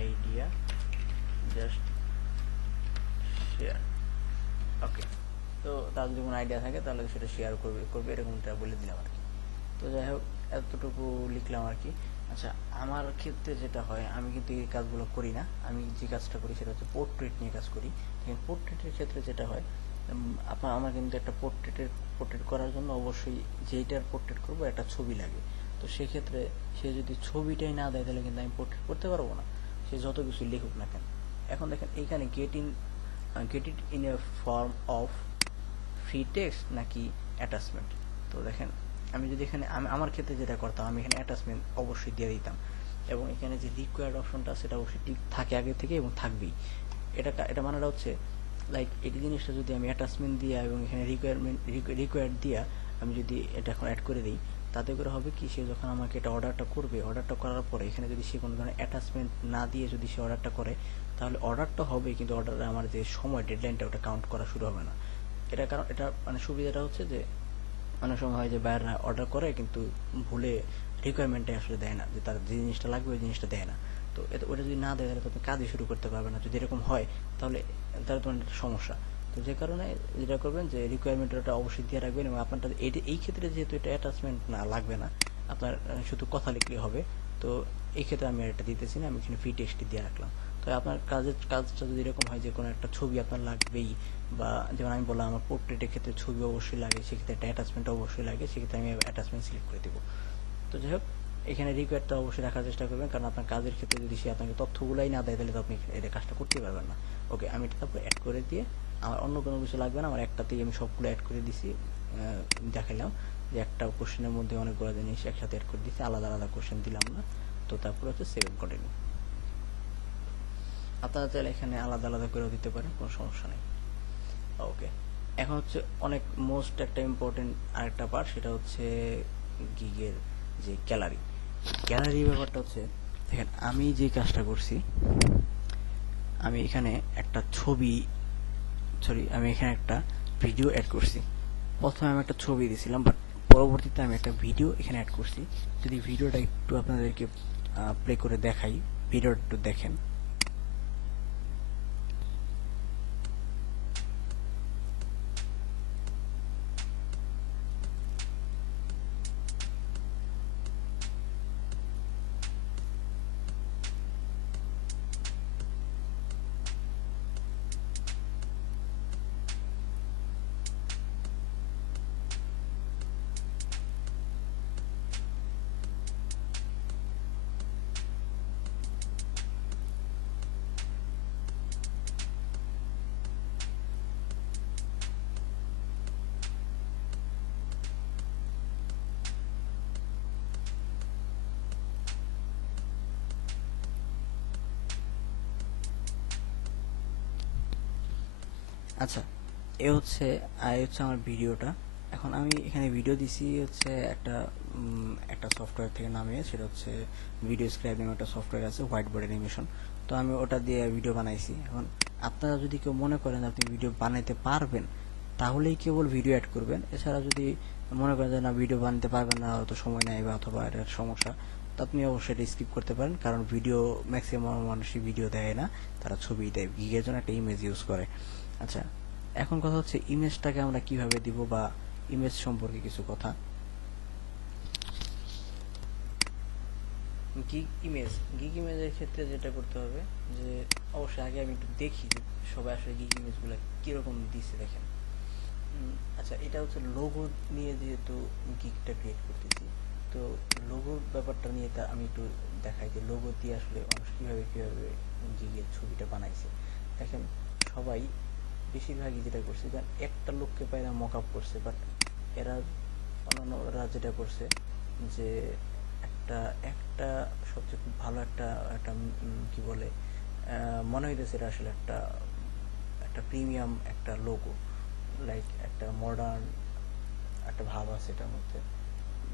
idea just share। ওকে, তো তার যদি কোনো আইডিয়া থাকে তাহলে সেটা শেয়ার করবে এরকমটা বলে দিলাম আর কি। তো যাই হোক, এতটুকু লিখলাম আর কি। আচ্ছা, আমার ক্ষেত্রে যেটা হয়, আমি কিন্তু এই কাজগুলো করি না। আমি যে কাজটা করি সেটা হচ্ছে পোর্ট্রেট নিয়ে কাজ করি। ঠিক পোর্ট্রেটের ক্ষেত্রে যেটা হয়, আমার কিন্তু একটা পোর্ট্রেট করার জন্য অবশ্যই যেইটার পোর্ট্রেট করবো একটা ছবি লাগে। তো সেক্ষেত্রে সে যদি ছবিটাই না দেয় তাহলে কিন্তু আমি পোর্ট্রেট করতে পারবো না, সে যত কিছু লিখুক না কেন। এখন দেখেন এইখানে get it in a form of free text নাকি অ্যাটাচমেন্ট। তো দেখেন, আমি যদি এখানে আমার ক্ষেত্রে যেটা করতাম, আমি এখানে অ্যাটাচমেন্ট অবশ্যই দিয়ে দিতাম, এবং এখানে যে রিকোয়ার্ড অপশনটা সেটা অবশ্যই ঠিক থাকে আগে থেকে এবং থাকবেই। এটা মানেটা হচ্ছে লাইক এই জিনিসটা যদি আমি অ্যাটাচমেন্ট দিয়া এবং এখানে রিকোয়ার্ড দিয়া আমি যদি এটা এখন অ্যাড করে দিই, তাতে করে হবে কি, সে যখন আমাকে এটা অর্ডারটা করবে, অর্ডারটা করার পরে এখানে যদি সে কোনো ধরনের অ্যাটাচমেন্ট না দিয়ে যদি সে অর্ডারটা করে, তাহলে অর্ডারটা হবে কিন্তু অর্ডারে আমার যে সময় ডেডলাইনটা ওটা কাউন্ট করা শুরু হবে না। কারণ এটা মানে সুবিধাটা হচ্ছে যে অনেক সময় হয় যে বাইরেরা অর্ডার করে কিন্তু ভুলে রিকোয়ারমেন্টে আসলে দেয় না, যে তার যে জিনিসটা লাগবে ওই জিনিসটা দেয় না। তো ওটা যদি না দেয় তাহলে তো আপনি কাজই শুরু করতে পারবেন না। যদি এরকম হয় তাহলে তোমার একটা সমস্যা। তো যে কারণে যেটা করবেন যে রিকোয়ারমেন্টটা অবশ্যই দিয়ে রাখবেন, এবং আপনার এই ক্ষেত্রে যেহেতু এটা অ্যাটাচমেন্ট না লাগবে না, আপনার শুধু কথা লিখলেই হবে। তো এই ক্ষেত্রে আমি এটা দিতেছি না, আমি এখানে ফ্রি টেক্সট দিয়ে রাখলাম। তো তো আপনার কাজটা যদি এরকম হয় যে কোনো একটা ছবি আপনার লাগবেই, বা যেমন আমি বললাম আমার পোর্ট্রেটের ক্ষেত্রে ছবি অবশ্যই লাগে, সেক্ষেত্রে একটা অ্যাটাচমেন্ট অবশ্যই লাগে, সেক্ষেত্রে আমি অ্যাটাচমেন্ট সিলেক্ট করে দেবো। তো যাই হোক, এখানে রিকোয়ারটা অবশ্যই রাখার চেষ্টা করবেন, কারণ আপনার কাজের ক্ষেত্রে যদি সে আপনাকে তথ্যগুলাই না দেয় তাহলে তো আপনি এটা কাজটা করতে পারবেন না। ওকে, আমি এটা তারপর অ্যাড করে দিয়ে আমার অন্য কোনো কিছু লাগবে না, আমার একটাতেই আমি সবগুলো অ্যাড করে দিছি। দেখালাম যে একটা কোশ্চেনের মধ্যে অনেকগুলো জিনিস একসাথে অ্যাড করে দিচ্ছি, আলাদা আলাদা কোশ্চেন দিলাম না। তো তারপর হচ্ছে সেভ এন্ড কন্টিনিউ। আপনারা চাইলে এখানে আলাদা আলাদা করেও দিতে পারেন, কোনো সমস্যা নেই। ওকে, এখন হচ্ছে অনেক মোস্ট একটা ইম্পর্টেন্ট আরেকটা পার্ট, সেটা হচ্ছে গিগের যে গ্যালারি ব্যাপারটা হচ্ছে, দেখেন আমি যে কাজটা করছি, আমি এখানে একটা আমি এখানে একটা ভিডিও অ্যাড করছি। প্রথমে আমি একটা ছবি দিয়েছিলাম, বাট পরবর্তীতে আমি একটা ভিডিও এখানে অ্যাড করছি। যদি ভিডিওটা একটু আপনাদেরকে প্লে করে দেখাই, ভিডিওটা একটু দেখেন। আচ্ছা, এ হচ্ছে আমার ভিডিওটা। এখন আমি এখানে ভিডিও দিছি হচ্ছে একটা সফটওয়্যার থেকে নামিয়ে, সেটা হচ্ছে ভিডিও স্ক্রাইব নামে একটা সফটওয়্যার আছে, হোয়াইট বোর্ড অ্যানিমেশন। তো আমি ওটা দিয়ে ভিডিও বানাইছি। এখন আপনারা যদি কেউ মনে করেন আপনি ভিডিও বানাইতে পারবেন, তাহলেই কেবল ভিডিও অ্যাড করবেন। এছাড়া যদি মনে করেন যে না, ভিডিও বানাতে পারবেন না, অত সময় নেই বা অথবা এটার সমস্যা, তো আপনি অবশ্যই এটা স্কিপ করতে পারেন, কারণ ভিডিও ম্যাক্সিমাম মানুষই ভিডিও দেয় না, তারা ছবি দেয়, গিগের জন্য একটা ইমেজ ইউজ করে। আচ্ছা, এখন কথা হচ্ছে ইমেজটাকে আমরা কিভাবে দিব, বা ইমেজ সম্পর্কে কিছু কথা। গিগ ইমেজের ক্ষেত্রে যেটা করতে হবে, যে অবশ্যই আগে আমি একটু দেখি যে সবাই আসলে গিগ ইমেজগুলো কিরকম দিচ্ছে। দেখেন, আচ্ছা, এটা হচ্ছে লোগো নিয়ে, যেহেতু গিগটা ক্রিয়েট করতেছি, তো লোগোর ব্যাপারটা নিয়ে তা আমি একটু দেখাই যে লোগো দিয়ে আসলে মানুষ কিভাবে গিগের ছবিটা বানাইছে। দেখেন, সবাই বেশিরভাগই যেটা করছে, কারণ একটা লোককে পায়রা মক আপ করছে, বাট অন্যান্যরা যেটা করছে যে একটা একটা সবচেয়ে খুব ভালো একটা একটা কি বলে, মনে হইতেছে এটা আসলে একটা একটা প্রিমিয়াম একটা লোগো, লাইক একটা মডার্ন একটা ভাব আছে এটার মধ্যে,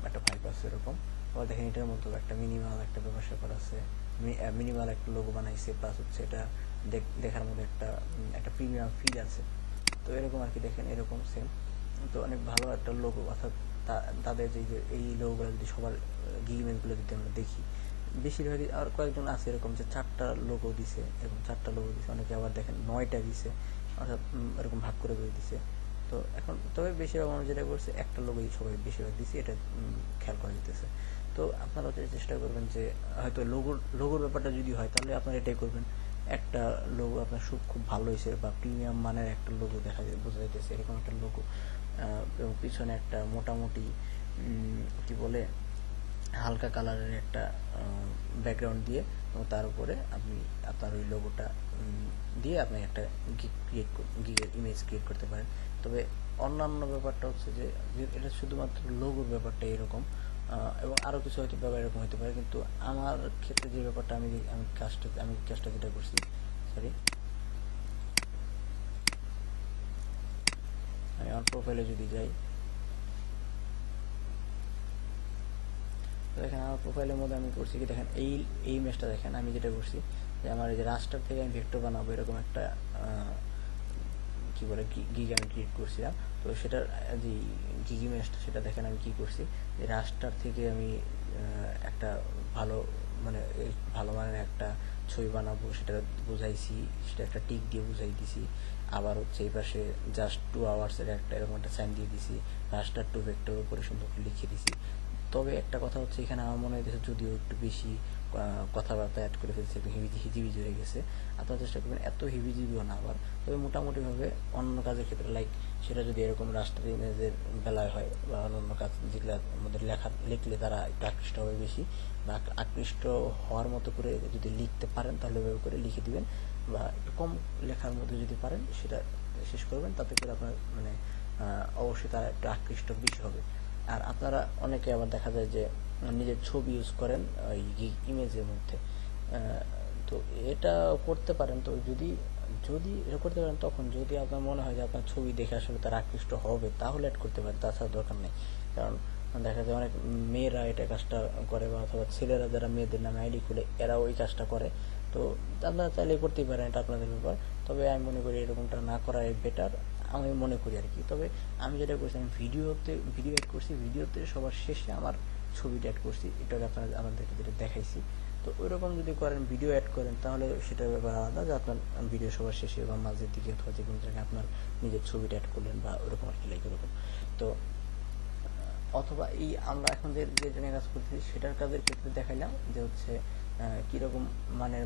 একটা ভাইব আছে এরকম। আবার দেখেন এটার মধ্যে একটা মিনিমাল একটা ব্যাপার স্যাপার আছে, মিনিমাল একটা লোগো বানাইছে, প্লাস হচ্ছে এটা দেখার মধ্যে একটা প্রিমিয়াম ফিল আছে। তো এরকম আর কি, দেখেন এরকম সেম। তো অনেক ভালো একটা লোগো, অর্থাৎ তাদের যে এই লোগোগুলো যদি সবার গিগ ইমেজগুলো যদি আমরা দেখি, বেশিরভাগই, আর কয়েকজন আছে এরকম যে 4টা লোগো দিছে, এরকম 4টা লোগো দিছে, অনেকে আবার দেখেন 9টা দিছে, অর্থাৎ এরকম ভাগ করে দিছে। তো এখন তবে বেশিরভাগ মানুষ যেটা করছে, একটা লোগোই সবাই বেশিরভাগ দিছে, এটা খেয়াল করা যেতেছে। তো আপনারা চেষ্টা করবেন যে হয়তো লোগোর ব্যাপারটা যদি হয়, তাহলে আপনারা এটাই করবেন, একটা লোগো আপনার খুব ভালো হয়েছে বা প্রিমিয়াম মানের একটা লোগো বোঝা যাইতেছে, এরকম একটা লোগো, এবং পিছনে একটা মোটামুটি কি বলে হালকা কালারের একটা ব্যাকগ্রাউন্ড দিয়ে, এবং তার উপরে আপনি আপনার ওই লোগোটা দিয়ে আপনি একটা গিগের ইমেজ ক্রিয়েট করতে পারেন। তবে অন্যান্য ব্যাপারটা হচ্ছে যে এটা শুধুমাত্র লোগোর ব্যাপারটা এরকম, এবং আরও কিছু হয়তো ব্যাপার এরকম হতে পারে, কিন্তু আমার ক্ষেত্রে যে ব্যাপারটা আমি কাজটা যেটা করছি, সরি, আমি আমার প্রোফাইলে যদি যাই, তো দেখেন আমার প্রোফাইলের মধ্যে আমি করছি কি, দেখেন এই ইমেজটা দেখেন, আমি যেটা করছি যে আমার এই যে রাস্টার থেকে আমি ভেক্টর বানাবো, এরকম একটা কি বলে গিগ আমি ক্রিয়েট করছিলাম। তো সেটার যে গিগ ইমেজটা, সেটা দেখেন আমি কি করছি, যে রাস্টার থেকে আমি একটা ভালো মানে ভালো মানের একটা ছবি বানাবো, সেটা বুঝাইছি, সেটা একটা টিক দিয়ে বুঝাই দিছি। আবার হচ্ছে এই পাশে জাস্ট 2 আওয়ার্সের একটা এরকম একটা সাইন দিয়ে দিছি, রাস্টার টু ভেক্টর উপরে সুন্দর করে লিখে দিছি। তবে একটা কথা হচ্ছে, এখানে আমার মনে হইতেছে যদিও একটু বেশি কথাবার্তা অ্যাড করে ফেলছে, একটু হিজিবিজি হয়ে গেছে। আপনারা চেষ্টা করবেন এত হিজিবিজিও না আবার, তবে মোটামুটিভাবে অন্য কাজের ক্ষেত্রে লাইক সেটা যদি এরকম রাষ্ট্রের ইমেজের বেলায় হয় বা অন্য কাজ যেগুলো আমাদের লিখলে তারা একটু আকৃষ্ট হবে বেশি, বা আকৃষ্ট হওয়ার মতো করে যদি লিখতে পারেন তাহলে ওইভাবে করে লিখে দিবেন, বা একটু কম লেখার মধ্যে যদি পারেন সেটা শেষ করবেন, তাতে করে আপনার মানে অবশ্যই তারা একটু আকৃষ্ট বেশি হবে। আর আপনারা অনেকে আবার দেখা যায় যে নিজের ছবি ইউজ করেন ওই ইমেজের মধ্যে, তো এটা করতে পারেন। তো যদি যদি এটা করতে পারেন তখন যদি আপনার মনে হয় যে আপনার ছবি দেখে আসলে তারা আকৃষ্ট হবে তাহলে অ্যাড করতে পারেন, তাছাড়া দরকার নেই। কারণ দেখা যায় অনেক মেয়েরা এটা কাজটা করে, বা অথবা ছেলেরা যারা মেয়েদের নামে আইডি খুলে এরাও ওই কাজটা করে। তো আপনারা চাইলে করতেই পারেন, এটা আপনাদের ব্যাপার। তবে আমি মনে করি এরকমটা না করাই বেটার, আমি মনে করি আর কি। তবে আমি যেটা করছি, আমি ভিডিও অ্যাড করছি, ভিডিওতে সবার শেষে আমার ছবিটা অ্যাড করছি, এটা আমাদেরকে যেটা দেখাইছি। তো ওইরকম যদি করেন, ভিডিও অ্যাড করেন, তাহলে সেটার ব্যাপার আলাদা, যে আপনার ভিডিও সবার শেষে বা মাঝের দিকে অথবা যে কোনো জায়গায় আপনার নিজের ছবিটা অ্যাড করলেন বা ওরকম আর কি, লাইক ওরকম। তো অথবা এই আমরা এখন যে যেটা নিয়ে কাজ করতেছি সেটার কাজের ক্ষেত্রে দেখাইলাম যে হচ্ছে কীরকম মানের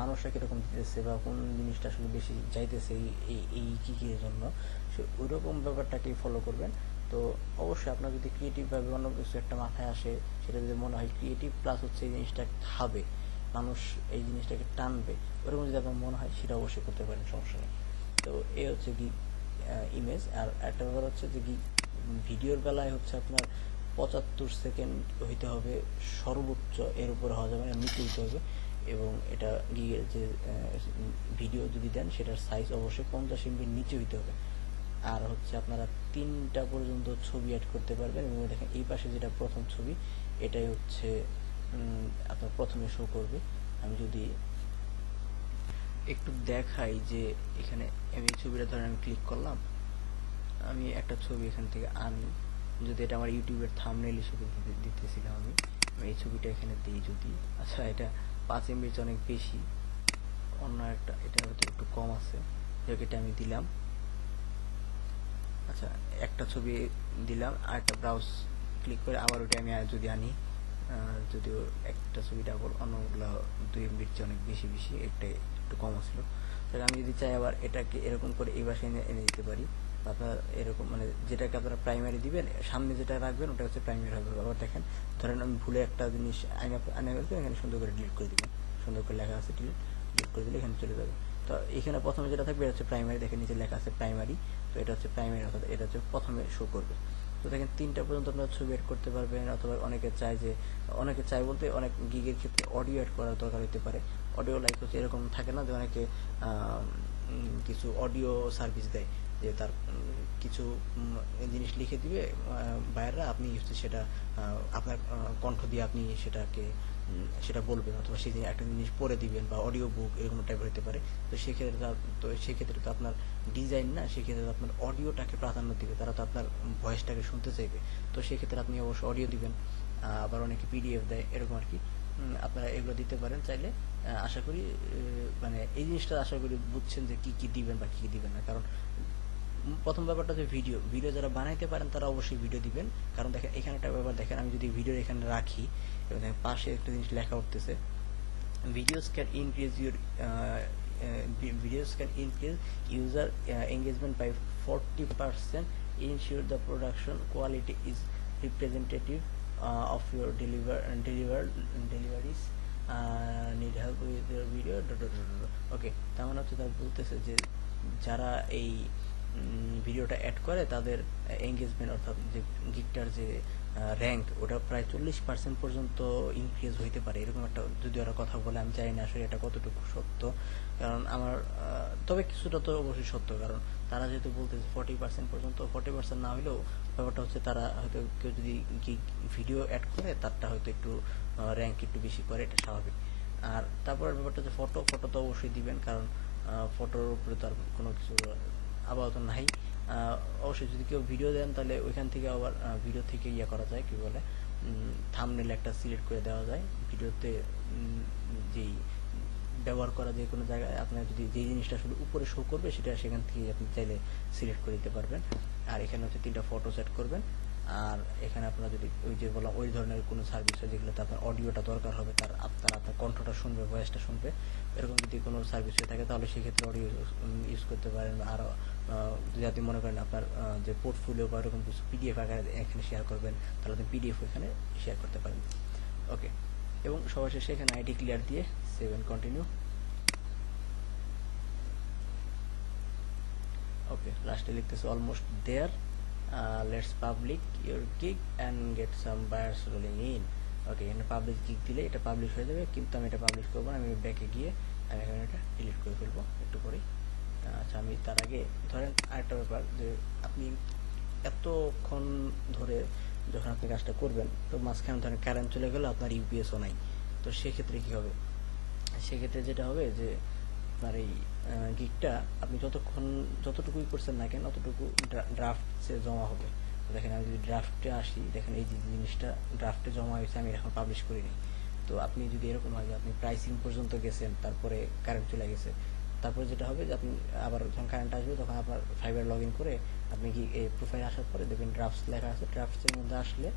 মানুষরা কীরকম দিতেছে বা কোন জিনিসটা আসলে বেশি চাইতেছে এই কী জন্য, সে ওইরকম ব্যাপারটাকেই ফলো করবেন। তো অবশ্যই আপনার যদি ক্রিয়েটিভভাবে অন্য কিছু একটা মাথায় আসে, সেটা যদি মনে হয় ক্রিয়েটিভ প্লাস হচ্ছে এই জিনিসটা খাবে, মানুষ এই জিনিসটাকে টানবে, ওরকম যদি আপনার মনে হয় সেটা অবশ্যই করতে পারেন, সমস্যা নেই। তো এই হচ্ছে কি ইমেজ। আর একটা ব্যাপার হচ্ছে যে কি ভিডিওর বেলায় হচ্ছে আপনার 75 সেকেন্ড হইতে হবে সর্বোচ্চ, এর উপরে হওয়া যাবে না, নিচে হইতে হবে। এবং এটা গিয়ে যে ভিডিও যদি দেন সেটার সাইজ অবশ্যই 50 MB নিচে হইতে হবে। আর হচ্ছে আপনারা 3টা পর্যন্ত ছবি অ্যাড করতে পারবেন। এবং দেখেন এই পাশে যেটা প্রথম ছবি, এটাই হচ্ছে আপনার প্রথমে শো করবে। আমি যদি একটু দেখাই যে এখানে আমি এই ছবিটা ধরেন আমি ক্লিক করলাম, আমি একটা ছবি এখান থেকে আনি, যদি এটা আমার ইউটিউবের থাম্বনেইল হিসেবে দিতেছিলাম আমি এই ছবিটা এখানে দিই যদি, আচ্ছা এটা 5 MB অনেক বেশি, অন্য একটা এটা হয়তো একটু কম আছে, এটা আমি দিলাম। আচ্ছা একটা ছবি দিলাম, আর একটা ব্রাউজ ক্লিক করে আবার ওটা আমি যদি আনি, যদিও একটা ছবিটা আবার অন্যগুলো 2 MB অনেক বেশি বেশি, একটা একটু কম আসলো। তাহলে আমি যদি চাই আবার এটাকে এরকম করে এই বাসায় এনে দিতে পারি। আপনার এরকম মানে যেটাকে আপনারা প্রাইমারি দিবেন, সামনে যেটা রাখবেন ওটা হচ্ছে প্রাইমারি হবে। আবার দেখেন ধরেন আমি ভুলে একটা জিনিস আইনা ফেলতে, এখানে সুন্দর করে ডিলিট করে দিবেন, সুন্দর করে লেখা আছে ডিলিট করে দিলে এখানে চলে যাবে। তো এখানে প্রথমে যেটা থাকবে এটা হচ্ছে প্রাইমারি, দেখেন নিচে লেখা আছে প্রাইমারি, তো এটা হচ্ছে প্রাইমারি, অর্থাৎ এটা হচ্ছে প্রথমে শো করবে। তো দেখেন 3টা পর্যন্ত আপনারা ছবি অ্যাড করতে পারবেন। অথবা অনেকে চায় বলতে অনেক গিগের ক্ষেত্রে অডিও অ্যাড করার দরকার হতে পারে। অডিও লাইক হচ্ছে এরকম থাকে না যে অনেকে কিছু অডিও সার্ভিস দেয়, যে তার কিছু জিনিস লিখে দিবে বায়াররা, আপনি হচ্ছে সেটা আপনার কণ্ঠ দিয়ে আপনি সেটা বলবেন, অথবা সেই একটা জিনিস পড়ে দিবেন, বা অডিও বুক এরকম টাইপের হতে পারে। তো সেক্ষেত্রে তো আপনার ডিজাইন না, সেক্ষেত্রে আপনার অডিওটাকে প্রাধান্য দিবে, তারা তো আপনার ভয়েসটাকে শুনতে চাইবে। তো সেক্ষেত্রে আপনি অবশ্যই অডিও দিবেন। আবার অনেকে পিডিএফ দেয় এরকম আর কি, আপনারা এগুলো দিতে পারেন চাইলে। আশা করি মানে এই জিনিসটা আশা করি বুঝছেন যে কি দিবেন বা কি দিবেন না। কারণ প্রথম ব্যাপারটা হচ্ছে ভিডিও যারা বানাইতে পারেন তারা অবশ্যই ভিডিও দিবেন। কারণ দেখেন এখানে একটা ব্যাপার, দেখেন আমি যদি ভিডিও এখানে রাখি এবং দেখেন পাশে একটা জিনিস লেখা উঠতেছে, videos can increase your videos can increase user engagement by 40%, ensure the production quality is representative of your deliveries, need help with your video. ওকে, তার মানে হচ্ছে তারা বলতেছে যে যারা এই ভিডিওটা অ্যাড করে তাদের এঙ্গেজমেন্ট, অর্থাৎ যে গিগটার যে র্যাঙ্ক, ওটা প্রায় 40% পর্যন্ত ইনক্রিজ হইতে পারে, এরকম একটা যদি ওরা কথা বলে। আমি জানি না আসলে এটা কতটুকু সত্য, কারণ আমার তবে কিছুটা তো অবশ্যই সত্য, কারণ তারা যেহেতু বলতেছে 40% পর্যন্ত, 40% না হলেও ব্যাপারটা হচ্ছে তারা হয়তো কেউ যদি ভিডিও অ্যাড করে তারটা হয়তো একটু র্যাঙ্ক একটু বেশি করে, এটা স্বাভাবিক। আর তারপরের ব্যাপারটা হচ্ছে ফটো তো অবশ্যই দিবেন, কারণ ফটোর উপরে তো আর কোনো কিছু আপাতত নাই। অবশ্যই যদি কেউ ভিডিও দেন তাহলে ওইখান থেকে আবার ভিডিও থেকে করা যায়, কি বলে থাম্বনেল একটা সিলেক্ট করে দেওয়া যায় ভিডিওতে, যেই ব্যবহার করা যে কোনো জায়গায় আপনার যদি যেই জিনিসটা আসলে উপরে শো করবে সেটা সেখান থেকে আপনি চাইলে সিলেক্ট করে দিতে পারবেন। আর এখানে হচ্ছে 3টা ফটো সেট করবেন, আর এখানে আপনারা যদি ওই যে বললাম ওই ধরনের কোনো সার্ভিস হয় যেগুলোতে আপনার অডিওটা দরকার হবে, আপনার কণ্ঠটা শুনবে, ভয়েসটা শুনবে, এরকম যদি কোনো সার্ভিস হয়ে থাকে তাহলে সেক্ষেত্রে অডিও ইউজ করতে পারেন। আরও যদি আপনি মনে করেন আপনার যে পোর্টফোলিও বা এরকম কিছু পিডিএফ আকারে এখানে শেয়ার করবেন, তাহলে আপনি পিডিএফ এখানে শেয়ার করতে পারেন। ওকে, এবং সবার শেষে এখানে আইডি ক্লিয়ার দিয়ে সেভ এন্ড কন্টিনিউ। ওকে, লাস্টে লিখতেছে almost there, let's public your gig and get some buyers rolling in. Okay, এখানে পাবলিক গিগ দিলে এটা পাবলিশ হয়ে যাবে, কিন্তু আমি এটা পাবলিশ করবো না, আমি ব্যাকে গিয়ে আমি এখানে এটা ডিলিট করে ফেলবো একটু পরেই। আচ্ছা, আমি তার আগে ধরেন আরেকটা ব্যাপার, যে আপনি এতক্ষণ ধরে যখন আপনি কাজটা করবেন, তো মাঝখানে ধরেন কারেন্ট চলে গেলে আপনার ইউপিএসও নাই, তো সেক্ষেত্রে কী হবে? সেক্ষেত্রে যেটা হবে যে আপনার এই গিগটা আপনি যতটুকুই করছেন না কেন অতটুকু ড্রাফটে জমা হবে। তো দেখেন আমি যদি ড্রাফটে আসি, দেখেন এই যে জিনিসটা ড্রাফটে জমা হয়েছে, আমি এখন পাবলিশ করিনি। তো আপনি যদি এরকম হয় যে আপনি প্রাইসিং পর্যন্ত গেছেন, তারপরে কারেন্ট চলে গেছে, তারপরে যেটা হবে যে আপনি আবার যখন কারেন্ট আসবে তখন আপনার ফাইবার লগ ইন করে আপনি কি এই প্রোফাইল আসার পরে দেখবেন ড্রাফটস লেখা আছে, ড্রাফটসের মধ্যে আসলে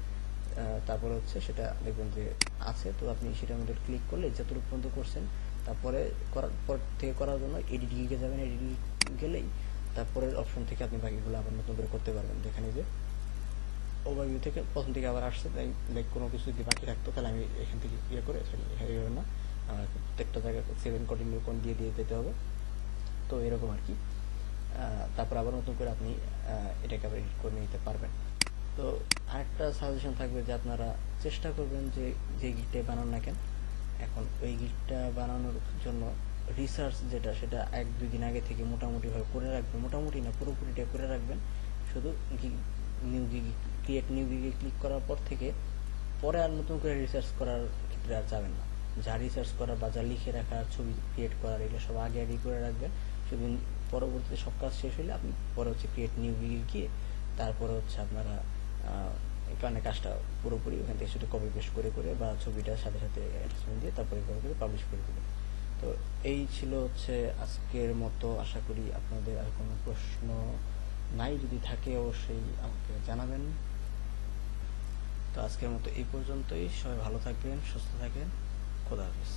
তারপরে হচ্ছে সেটা দেখবেন যে আছে, তো আপনি সেটার মধ্যে ক্লিক করলে যতটুকু পর্যন্ত করছেন, তারপরে করার পর থেকে করার জন্য এডিটিংয়ে যাবেন, এডিটিং গেলেই তারপরের অপশন থেকে আপনি বাকিগুলো আবার নতুন করে করতে পারবেন। যেখানে যে ওভারভিউ থেকে প্রথম থেকে আবার আসছে, তাই লাইক কোনো কিছু যদি বাকি থাকতো তাহলে আমি এখান থেকে ইয়ে করে এইভাবে না, প্রত্যেকটা জায়গায় সেভেন কন্টিনিউ কোন দিয়ে দিয়ে যেতে হবে। তো এরকম আর কি, তারপর আবার নতুন করে আপনি এটাকে আবার এডিট করে নিতে পারবেন। তো আরেকটা সাজেশন থাকবে যে আপনারা চেষ্টা করবেন যে যে গিটটাই বানান না কেন, এখন ওই গিটটা বানানোর জন্য রিসার্চ যেটা, সেটা 1-2 দিন আগে থেকে মোটামুটিভাবে করে রাখবেন, মোটামুটি না পুরোপুরিটা করে রাখবেন। শুধু ক্রিয়েট নিউ গিগে ক্লিক করার পর থেকে পরে আর নতুন করে রিসার্চ করার ক্ষেত্রে আর যাবেন না। যা রিসার্চ করার বা যা লিখে রাখার, ছবি ক্রিয়েট করার, এগুলো সব আগে আগে করে রাখবেন। শুধু পরবর্তীতে সব কাজ শেষ হলে আপনি পরে হচ্ছে ক্রিয়েট নিউ গিগে গিয়ে তারপরে হচ্ছে আপনারা এখানে কাজটা পুরোপুরি ওখান থেকে শুধু কপি পেস্ট করে করে বা ছবিটার সাথে সাথে অ্যাটাচমেন্ট দিয়ে তারপরে করে পাবলিশ করে দেবেন। তো এই ছিল হচ্ছে আজকের মতো। আশা করি আপনাদের আর কোনো প্রশ্ন নাই, যদি থাকে অবশ্যই আমাকে জানাবেন। তো আজকের মতো এই পর্যন্তই, সবাই ভালো থাকবেন, সুস্থ থাকেন, খোদা হাফেজ।